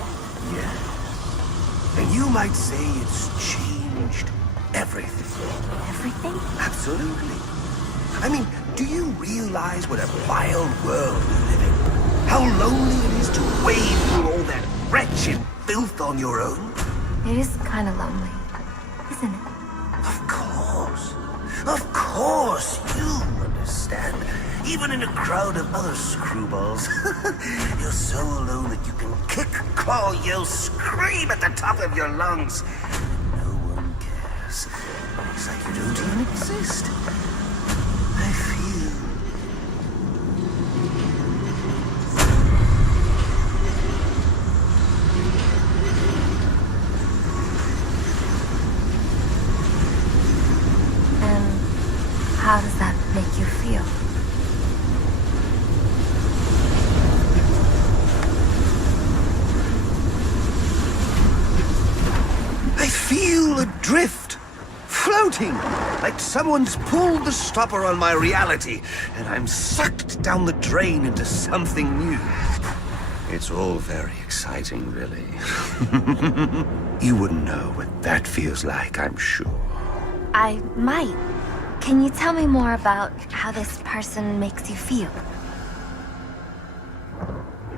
Yeah. And you might say it's changed everything. Everything? Absolutely. I mean, do you realize what a vile world we live in? How lonely it is to wade through all that wretched filth on your own? It is kind of lonely, isn't it? Of course. Of course, you understand. Even in a crowd of other screwballs, you're so alone that you can kick, claw, yell, scream at the top of your lungs. No one cares. It's like you don't even exist. I feel... And how does that make you feel? I feel adrift, floating, like someone's pulled the stopper on my reality, and I'm sucked down the drain into something new. It's all very exciting, really. You wouldn't know what that feels like, I'm sure. I might. Can you tell me more about how this person makes you feel?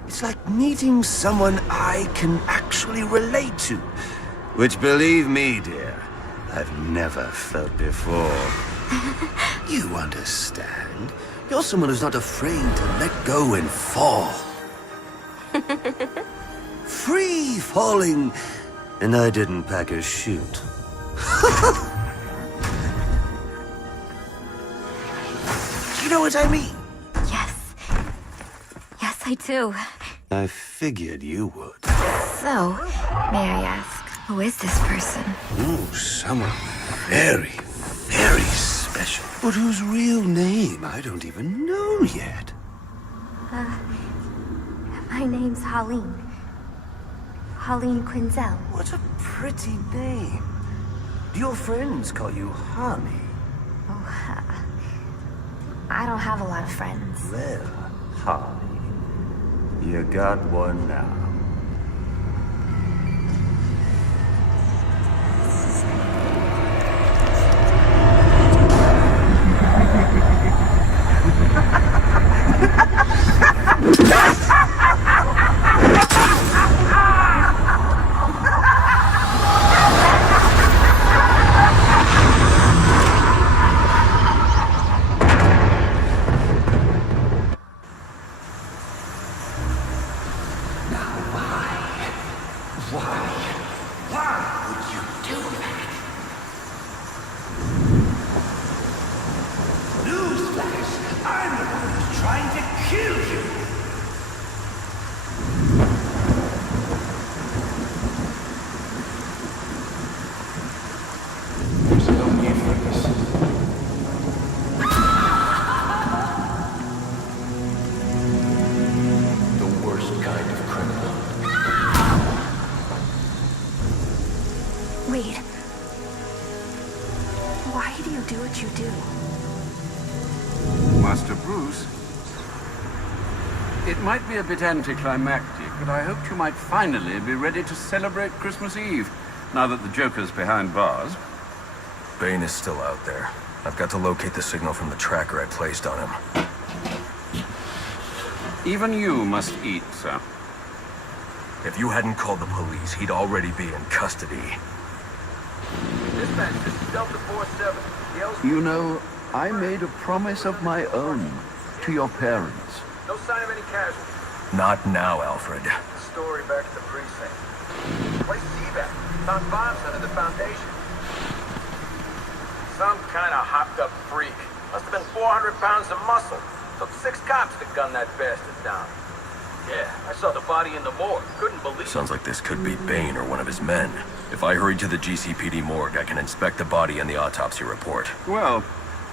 It's like meeting someone I can actually relate to. Which, believe me, dear, I've never felt before. You understand. You're someone who's not afraid to let go and fall. Free falling, and I didn't pack a chute. You know what I mean? Yes. Yes, I do. I figured you would. So, may I ask, who is this person? Ooh, someone very, very special. But whose real name I don't even know yet. My name's Harleen. Harleen Quinzel. What a pretty name. Do your friends call you Harley? Oh, I don't have a lot of friends. Well, Harley, you got one now. Wait. Why do you do what you do? Master Bruce, it might be a bit anticlimactic, but I hoped you might finally be ready to celebrate Christmas Eve, now that the Joker's behind bars. Bane is still out there. I've got to locate the signal from the tracker I placed on him. Even you must eat, sir. If you hadn't called the police, he'd already be in custody. Dispatch, this is Delta 47. You know, I made a promise of my own to your parents. No sign of any casualties. Not now, Alfred. Story back at the precinct. Place is evac. Found bombs under the foundation. Some kind of hopped-up freak. Must have been 400 pounds of muscle. Took 6 cops to gun that bastard down. Yeah, I saw the body in the morgue. Couldn't believe it. Sounds like this could be Bane or one of his men. If I hurry to the GCPD morgue, I can inspect the body and the autopsy report. Well,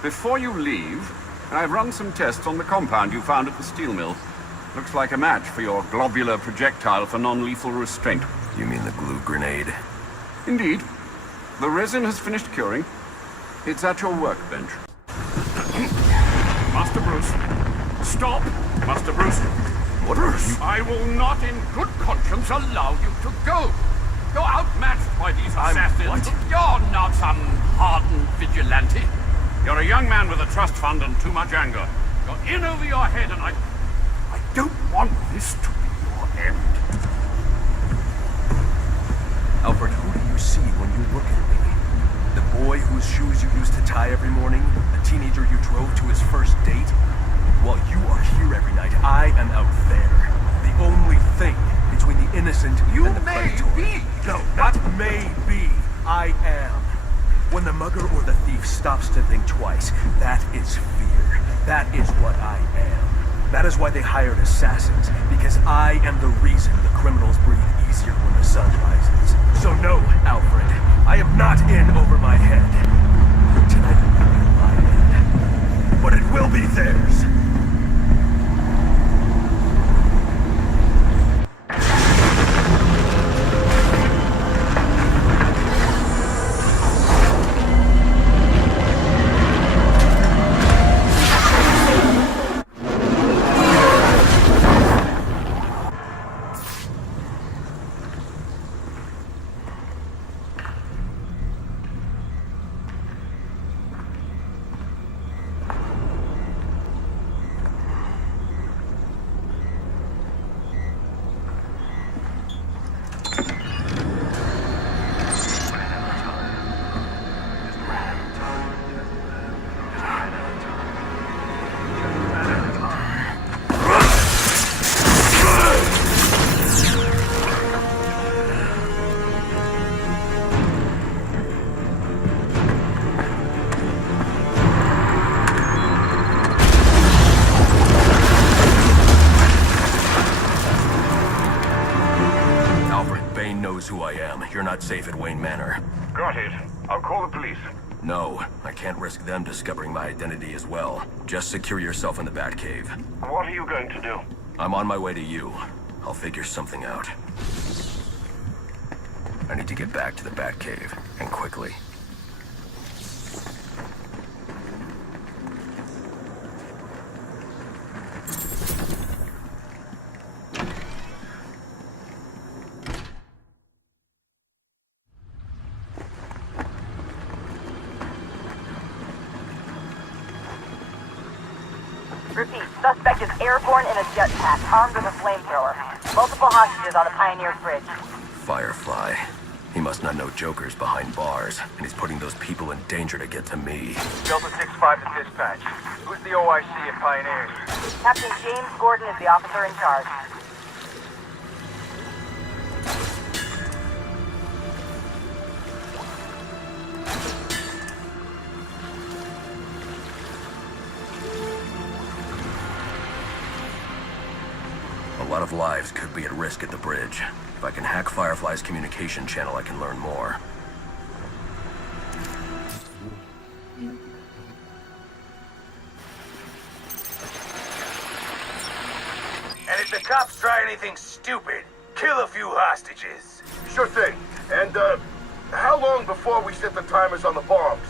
before you leave, I've run some tests on the compound you found at the steel mill. Looks like a match for your globular projectile for non-lethal restraint. You mean the glue grenade? Indeed. The resin has finished curing. It's at your workbench. Master Bruce. Stop! Master Bruce. What are you? I will not in good conscience allow you to go. You're outmatched by these assassins. What? You're not some hardened vigilante. You're a young man with a trust fund and too much anger. You're in over your head, and I don't want this to be your end. Alfred, who do you see when you look at me? The boy whose shoes you used to tie every morning? The teenager you drove to his first date? While you are here every night, I am out there. The only thing between the innocent and the predator. Be. No, not may be. I am. When the mugger or the thief stops to think twice, that is fear. That is what I am. That is why they hired assassins, because I am the reason the criminals breathe easier when the sun rises. So no, Alfred, I am not in over my head. Tonight will be my end, but it will be theirs. Who I am. You're not safe at Wayne Manor. Got it. I'll call the police. No, I can't risk them discovering my identity as well. Just secure yourself in the Batcave. What are you going to do? I'm on my way to you. I'll figure something out. I need to get back to the Batcave, and quickly. Repeat, suspect is airborne in a jetpack, armed with a flamethrower. Multiple hostages on the Pioneers Bridge. Firefly. He must not know Joker's behind bars, and he's putting those people in danger to get to me. Delta 6-5 to dispatch. Who's the OIC at Pioneers? Captain James Gordon is the officer in charge. A lot of lives could be at risk at the bridge. If I can hack Firefly's communication channel, I can learn more. And if the cops try anything stupid, kill a few hostages. Sure thing. And, how long before we set the timers on the bombs?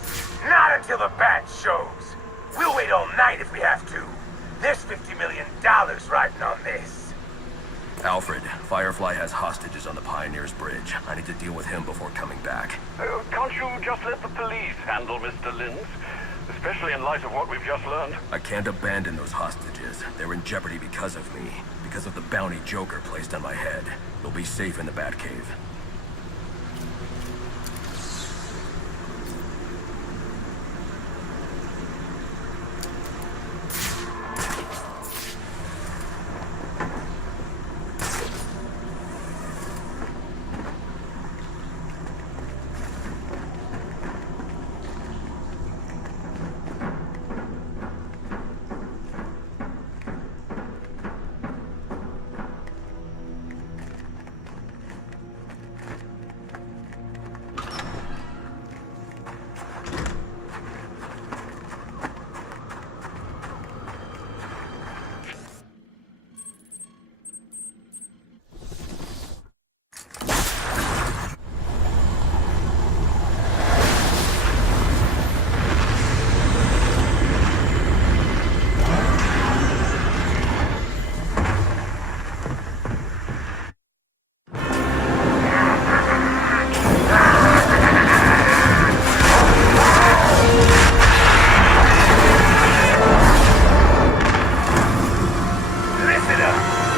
Not until the bat shows. We'll wait all night if we have to. There's $50 million riding on this. Alfred, Firefly has hostages on the Pioneers Bridge. I need to deal with him before coming back. Can't you just let the police handle Mr. Linz? Especially in light of what we've just learned. I can't abandon those hostages. They're in jeopardy because of me. Because of the bounty Joker placed on my head. They'll be safe in the Batcave.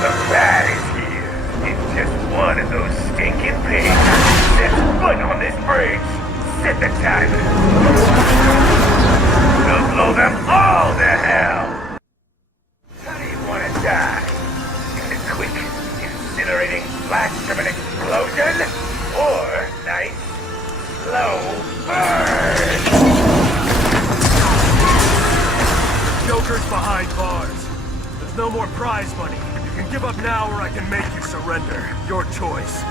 The bat is here. It's just one of those stinking pigs. Set foot on this bridge. Set the timer. We'll blow them all to hell. How do you want to die? In a quick, incinerating flash of an explosion? Or nice, slow burn? Joker's behind bars. There's no more prize money. You can give up now or I can make you surrender. Your choice.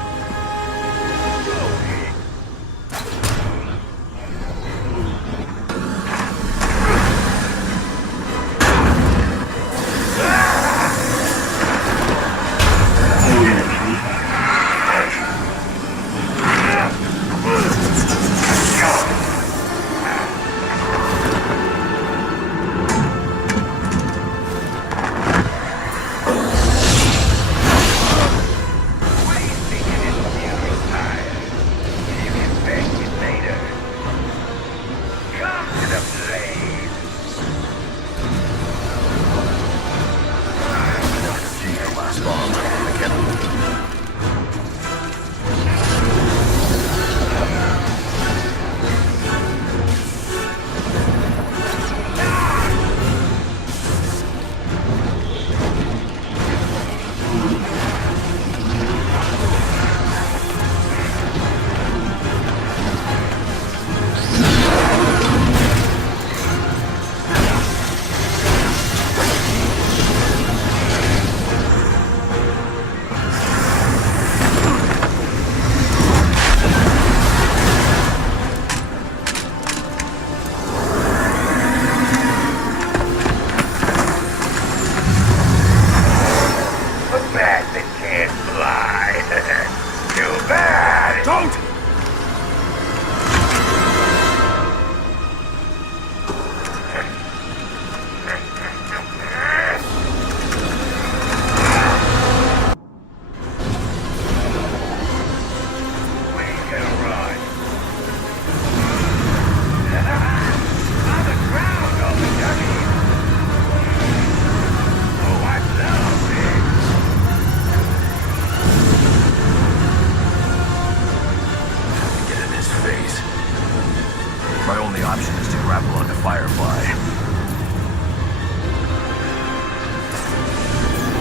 My only option is to grapple onto Firefly.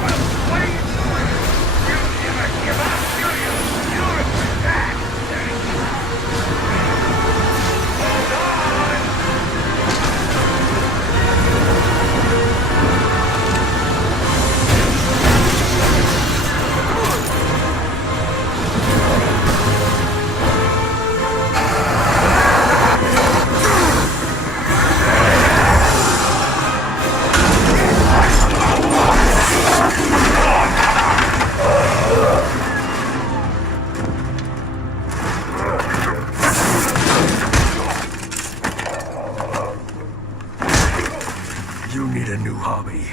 What are you doing? You never give up, do you? You're back. Hold on. You need a new hobby.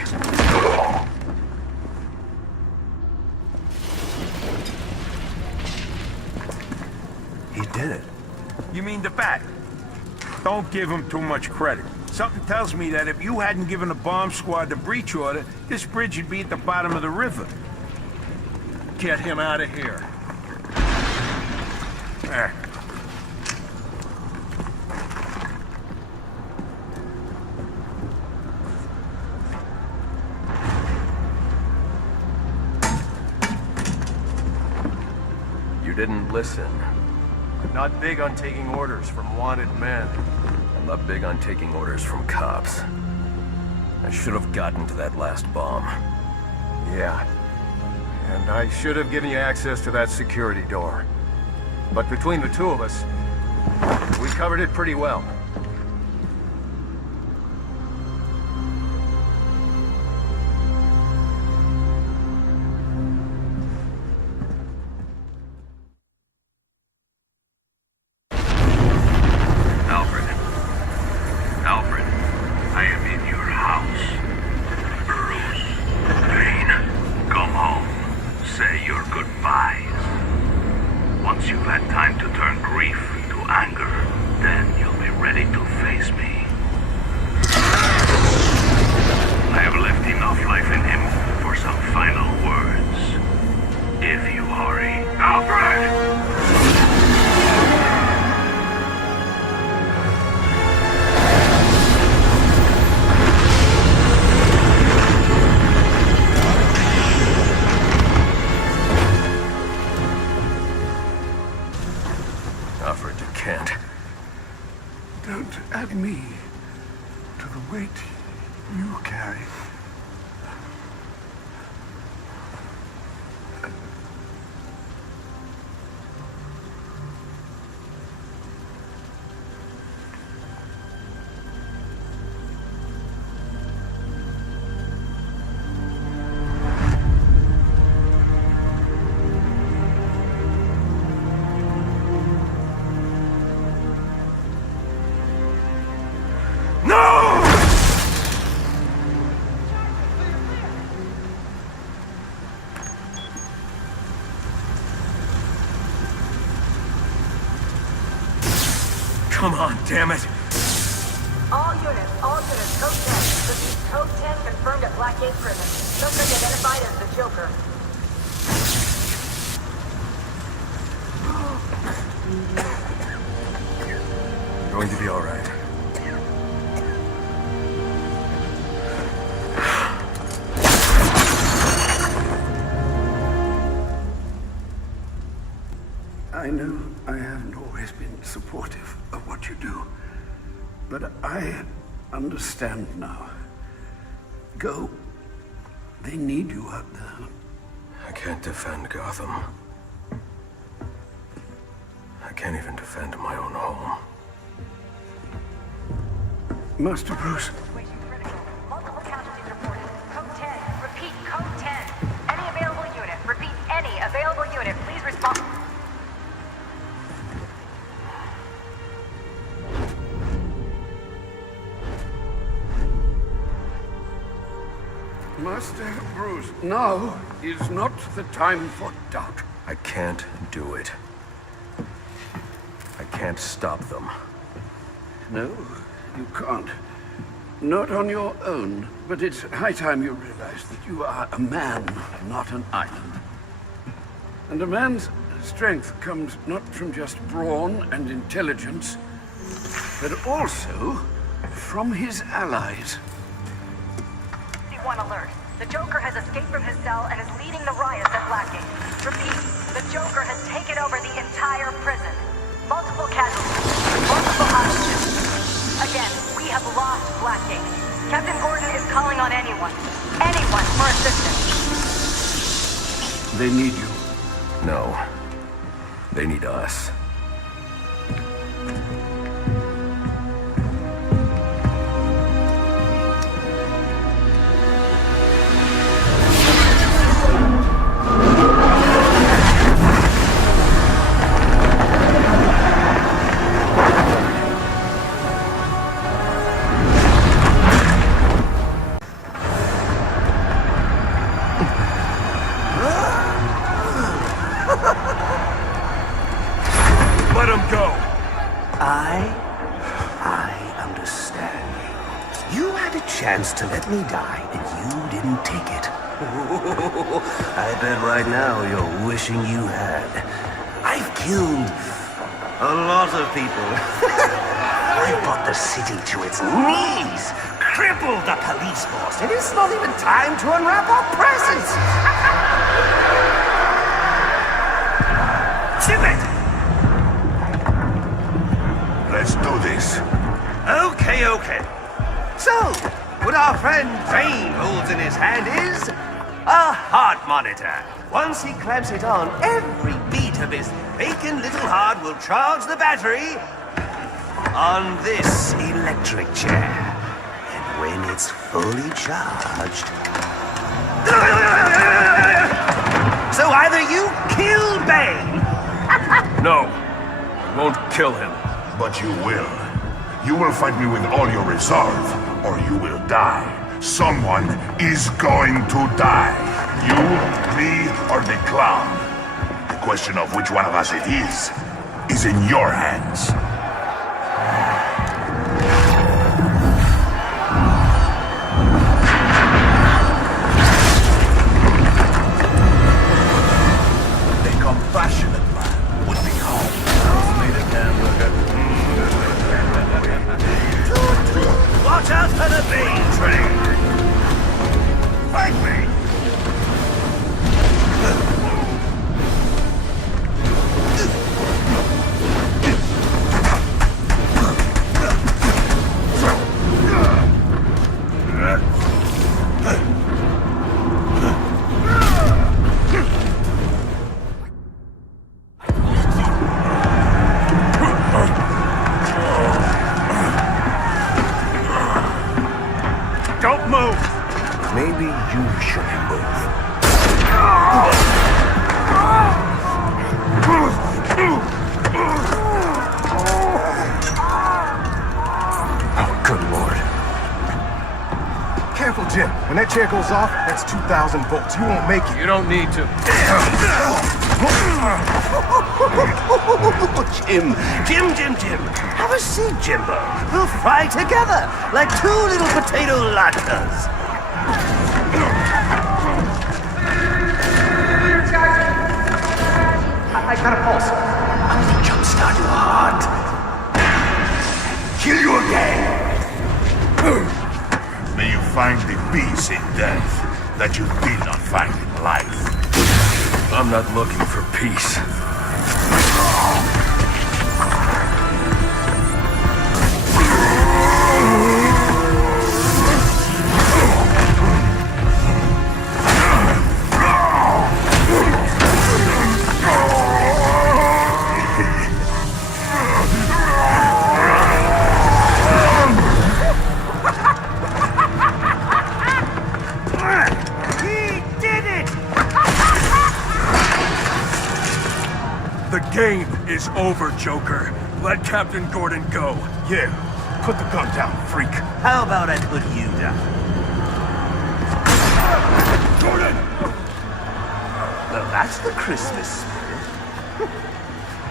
He did it. You mean the bat? Don't give him too much credit. Something tells me that if you hadn't given the bomb squad the breach order, this bridge would be at the bottom of the river. Get him out of here. There. You didn't listen. I'm not big on taking orders from wanted men. I'm not big on taking orders from cops. I should have gotten to that last bomb. Yeah. And I should have given you access to that security door. But between the two of us, we covered it pretty well. Alfred, I am in your house. Bruce, Bane, come home. Say your goodbyes. Once you've had time to turn grief into anger, then you'll be ready to face me. I have left enough life in him for some final words. me to the weight you carry. Come on, damn it! All units, code 10. This is code 10 confirmed at Blackgate Prison. Suspect identified as the Joker. You're going to be all right. I know I haven't always been supportive of what you do, but I understand now. Go. They need you out there. I can't defend Gotham. I can't even defend my own home. Master Bruce. Multiple casualties reported. Code 10. Repeat, code 10. Any available unit. Repeat, any available unit. Please respond. Master Bruce, now is not the time for doubt. I can't do it. I can't stop them. No, you can't. Not on your own, but it's high time you realize that you are a man, not an island. And a man's strength comes not from just brawn and intelligence, but also from his allies. One alert. The Joker has escaped from his cell and is leading the riots at Blackgate. Repeat, the Joker has taken over the entire prison. Multiple casualties, multiple hostages. Again, we have lost Blackgate. Captain Gordon is calling on anyone for assistance. They need you. No. They need us. Let him go! I understand you. You had a chance to let me die, and you didn't take it. I bet right now you're wishing you had. I've killed a lot of people. I brought the city to its knees, crippled the police force, and it's not even time to unwrap our presents. Ship it! Let's do this. Okay. So, what our friend Bane holds in his hand is a heart monitor. Once he clamps it on, every beat of his bacon little heart will charge the battery on this electric chair. And when it's fully charged... So either you kill Bane... No. I won't kill him. But you will. You will fight me with all your resolve, or you will die. Someone is going to die. You, me, or the clown. The question of which one of us it is in your hands. A compassionate man would be home. Self-made hamburger. Watch out for the Bane train! Fight me! chair goes off, that's 2,000 volts. You won't make it. You don't need to. Jim. Have a seat, Jimbo. We'll fry together like two little potato latkes. I got a pulse. I'm gonna jumpstart your heart. Kill you again. May you find the peace in death that you did not find in life. I'm not looking for peace. The game is over, Joker. Let Captain Gordon go. Yeah, put the gun down, freak. How about I put you down? Gordon! Well, that's the Christmas spirit.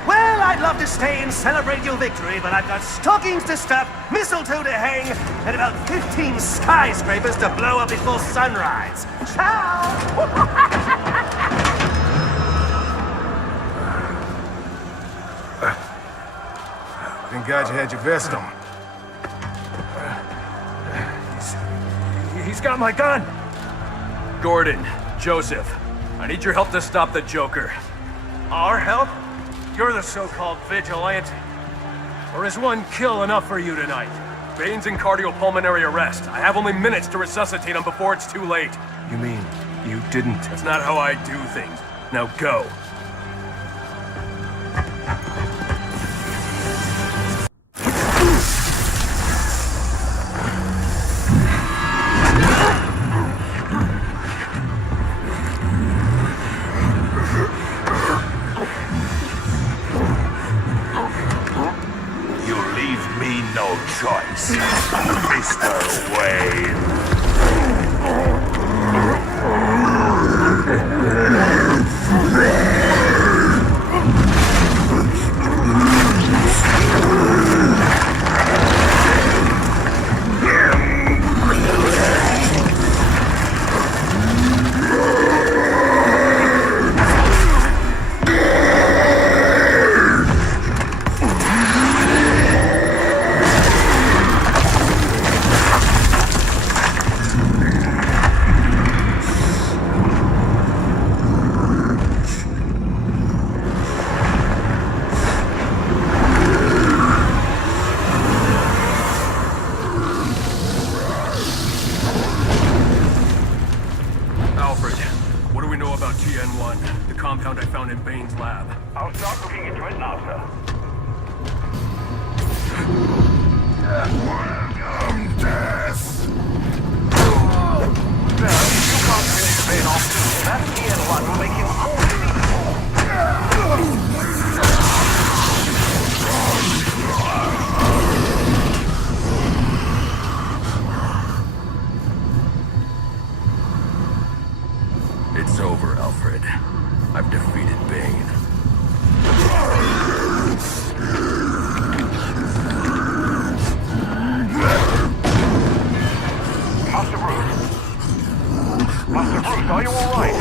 Well, I'd love to stay and celebrate your victory, but I've got stockings to stuff, mistletoe to hang, and about 15 skyscrapers to blow up before sunrise. Ciao! Thank God you had your vest on. He's got my gun! Gordon, Joseph, I need your help to stop the Joker. Our help? You're the so-called vigilante. Or is one kill enough for you tonight? Bane's in cardiopulmonary arrest. I have only minutes to resuscitate him before it's too late. You mean you didn't? That's not how I do things. Now go. Choice, Mr. Wayne. TN1, the compound I found in Bane's lab. I'll start looking into it now, sir. Welcome, death. Sir, if you can't finish Bane off soon, that TN1 will make him It's over, Alfred. I've defeated Bane. Master Bruce. Master Bruce, are you all right?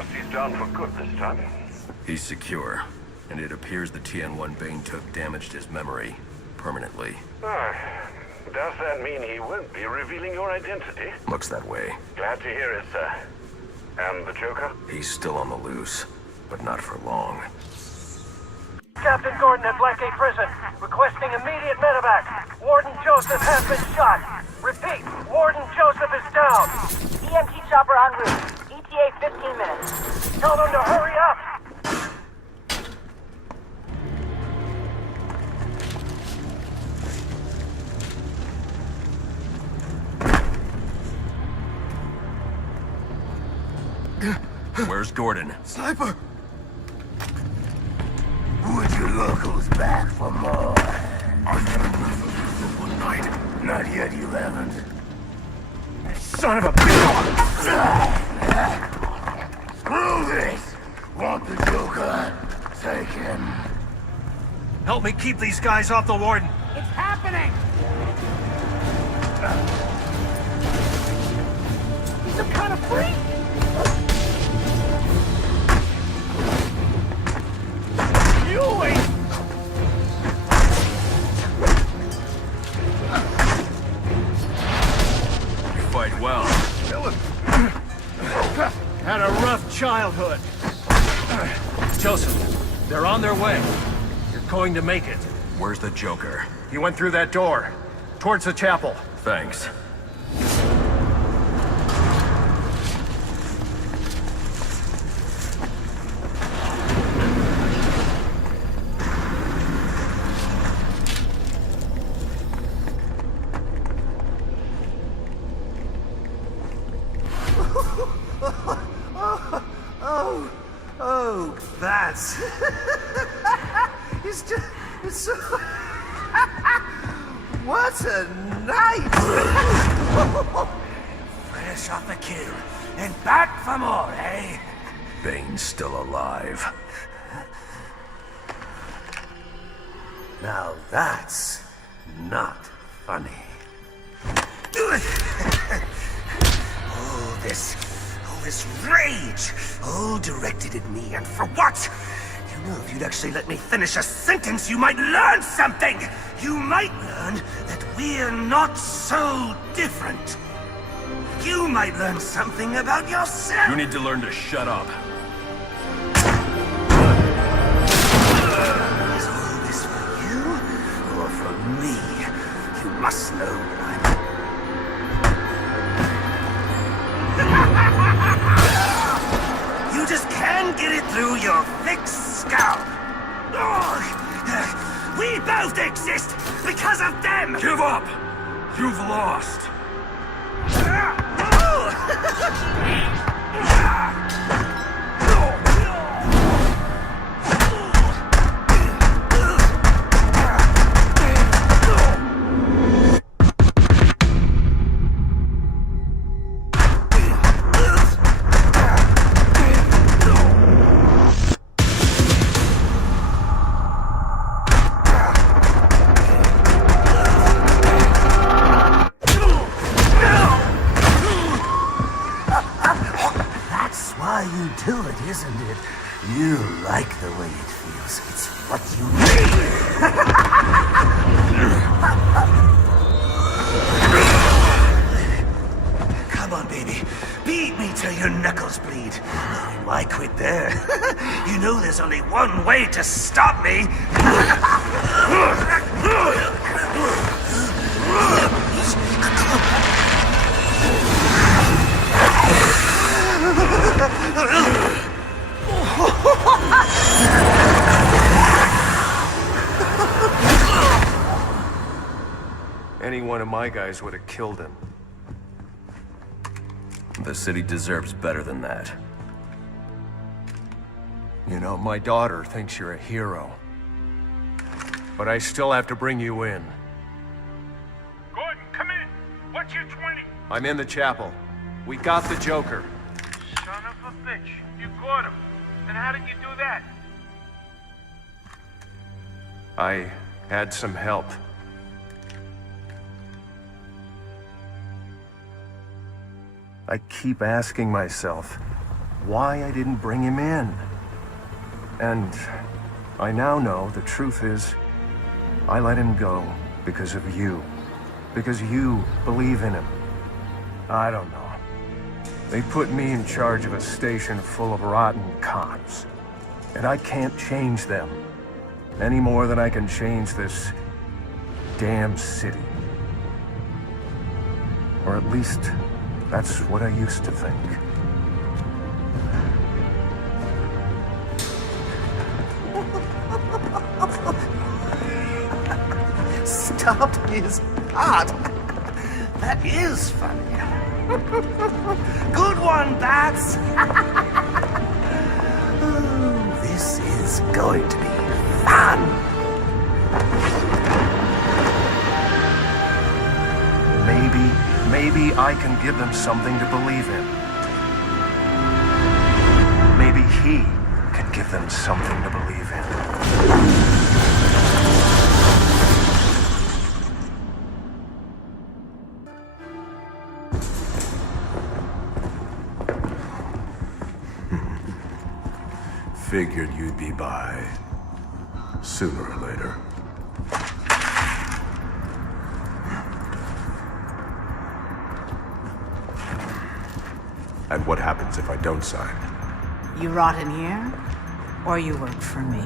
Trust he's down for good this time. He's secure, and it appears the TN-1 Bane took damaged his memory permanently. Does that mean he won't be revealing your identity? Looks that way. Glad to hear it, sir. And the Joker? He's still on the loose, but not for long. Captain Gordon at Blackgate Prison, requesting immediate medevac. Warden Joseph has been shot. Repeat, Warden Joseph is down. EMT chopper en route. ETA 15 minutes. Tell them to hurry up. Where's Gordon? Sniper! Would you locals back for more? I've had enough of you for one night. Not yet, you haven't. Son of a bitch! Screw this! Want the Joker? Take him. Help me keep these guys off the warden. It's happening! He's some kind of freak! You ain't... You fight well. Had a rough childhood. Joseph, they're on their way. You're going to make it. Where's the Joker? He went through that door. Towards the chapel. Thanks. Oh, that's... it's so... What a night! Fresh off the kill, and back for more, eh? Bane's still alive. Now that's not funny. All this rage, all directed at me, and for what? You know, if you'd actually let me finish a sentence, you might learn something! You might learn that we're not so different. You might learn something about yourself! You need to learn to shut up. Is all this for you, or for me? You must know that You just can't get it through your thick skull. We both exist because of them! Give up! You've lost! Do it, isn't it? You like the way it feels. It's what you need. Come on, baby. Beat me till your knuckles bleed. Why quit there? You know there's only one way to stop me. Any one of my guys would have killed him. The city deserves better than that. You know, my daughter thinks you're a hero. But I still have to bring you in. Gordon, come in. What's your 20? I'm in the chapel. We got the Joker. Son of a bitch. You caught him. Then how did you do that? I had some help. I keep asking myself, why I didn't bring him in. And I now know the truth is, I let him go because of you. Because you believe in him. I don't know. They put me in charge of a station full of rotten cops. And I can't change them. Any more than I can change this damn city. Or at least, that's what I used to think. Stopped his heart. That is funny. Good one, Bats. Oh, this is going to be fun. Maybe I can give them something to believe in. Maybe he can give them something to believe in. Figured you'd be by sooner or later. And what happens if I don't sign? You rot in here, or you work for me?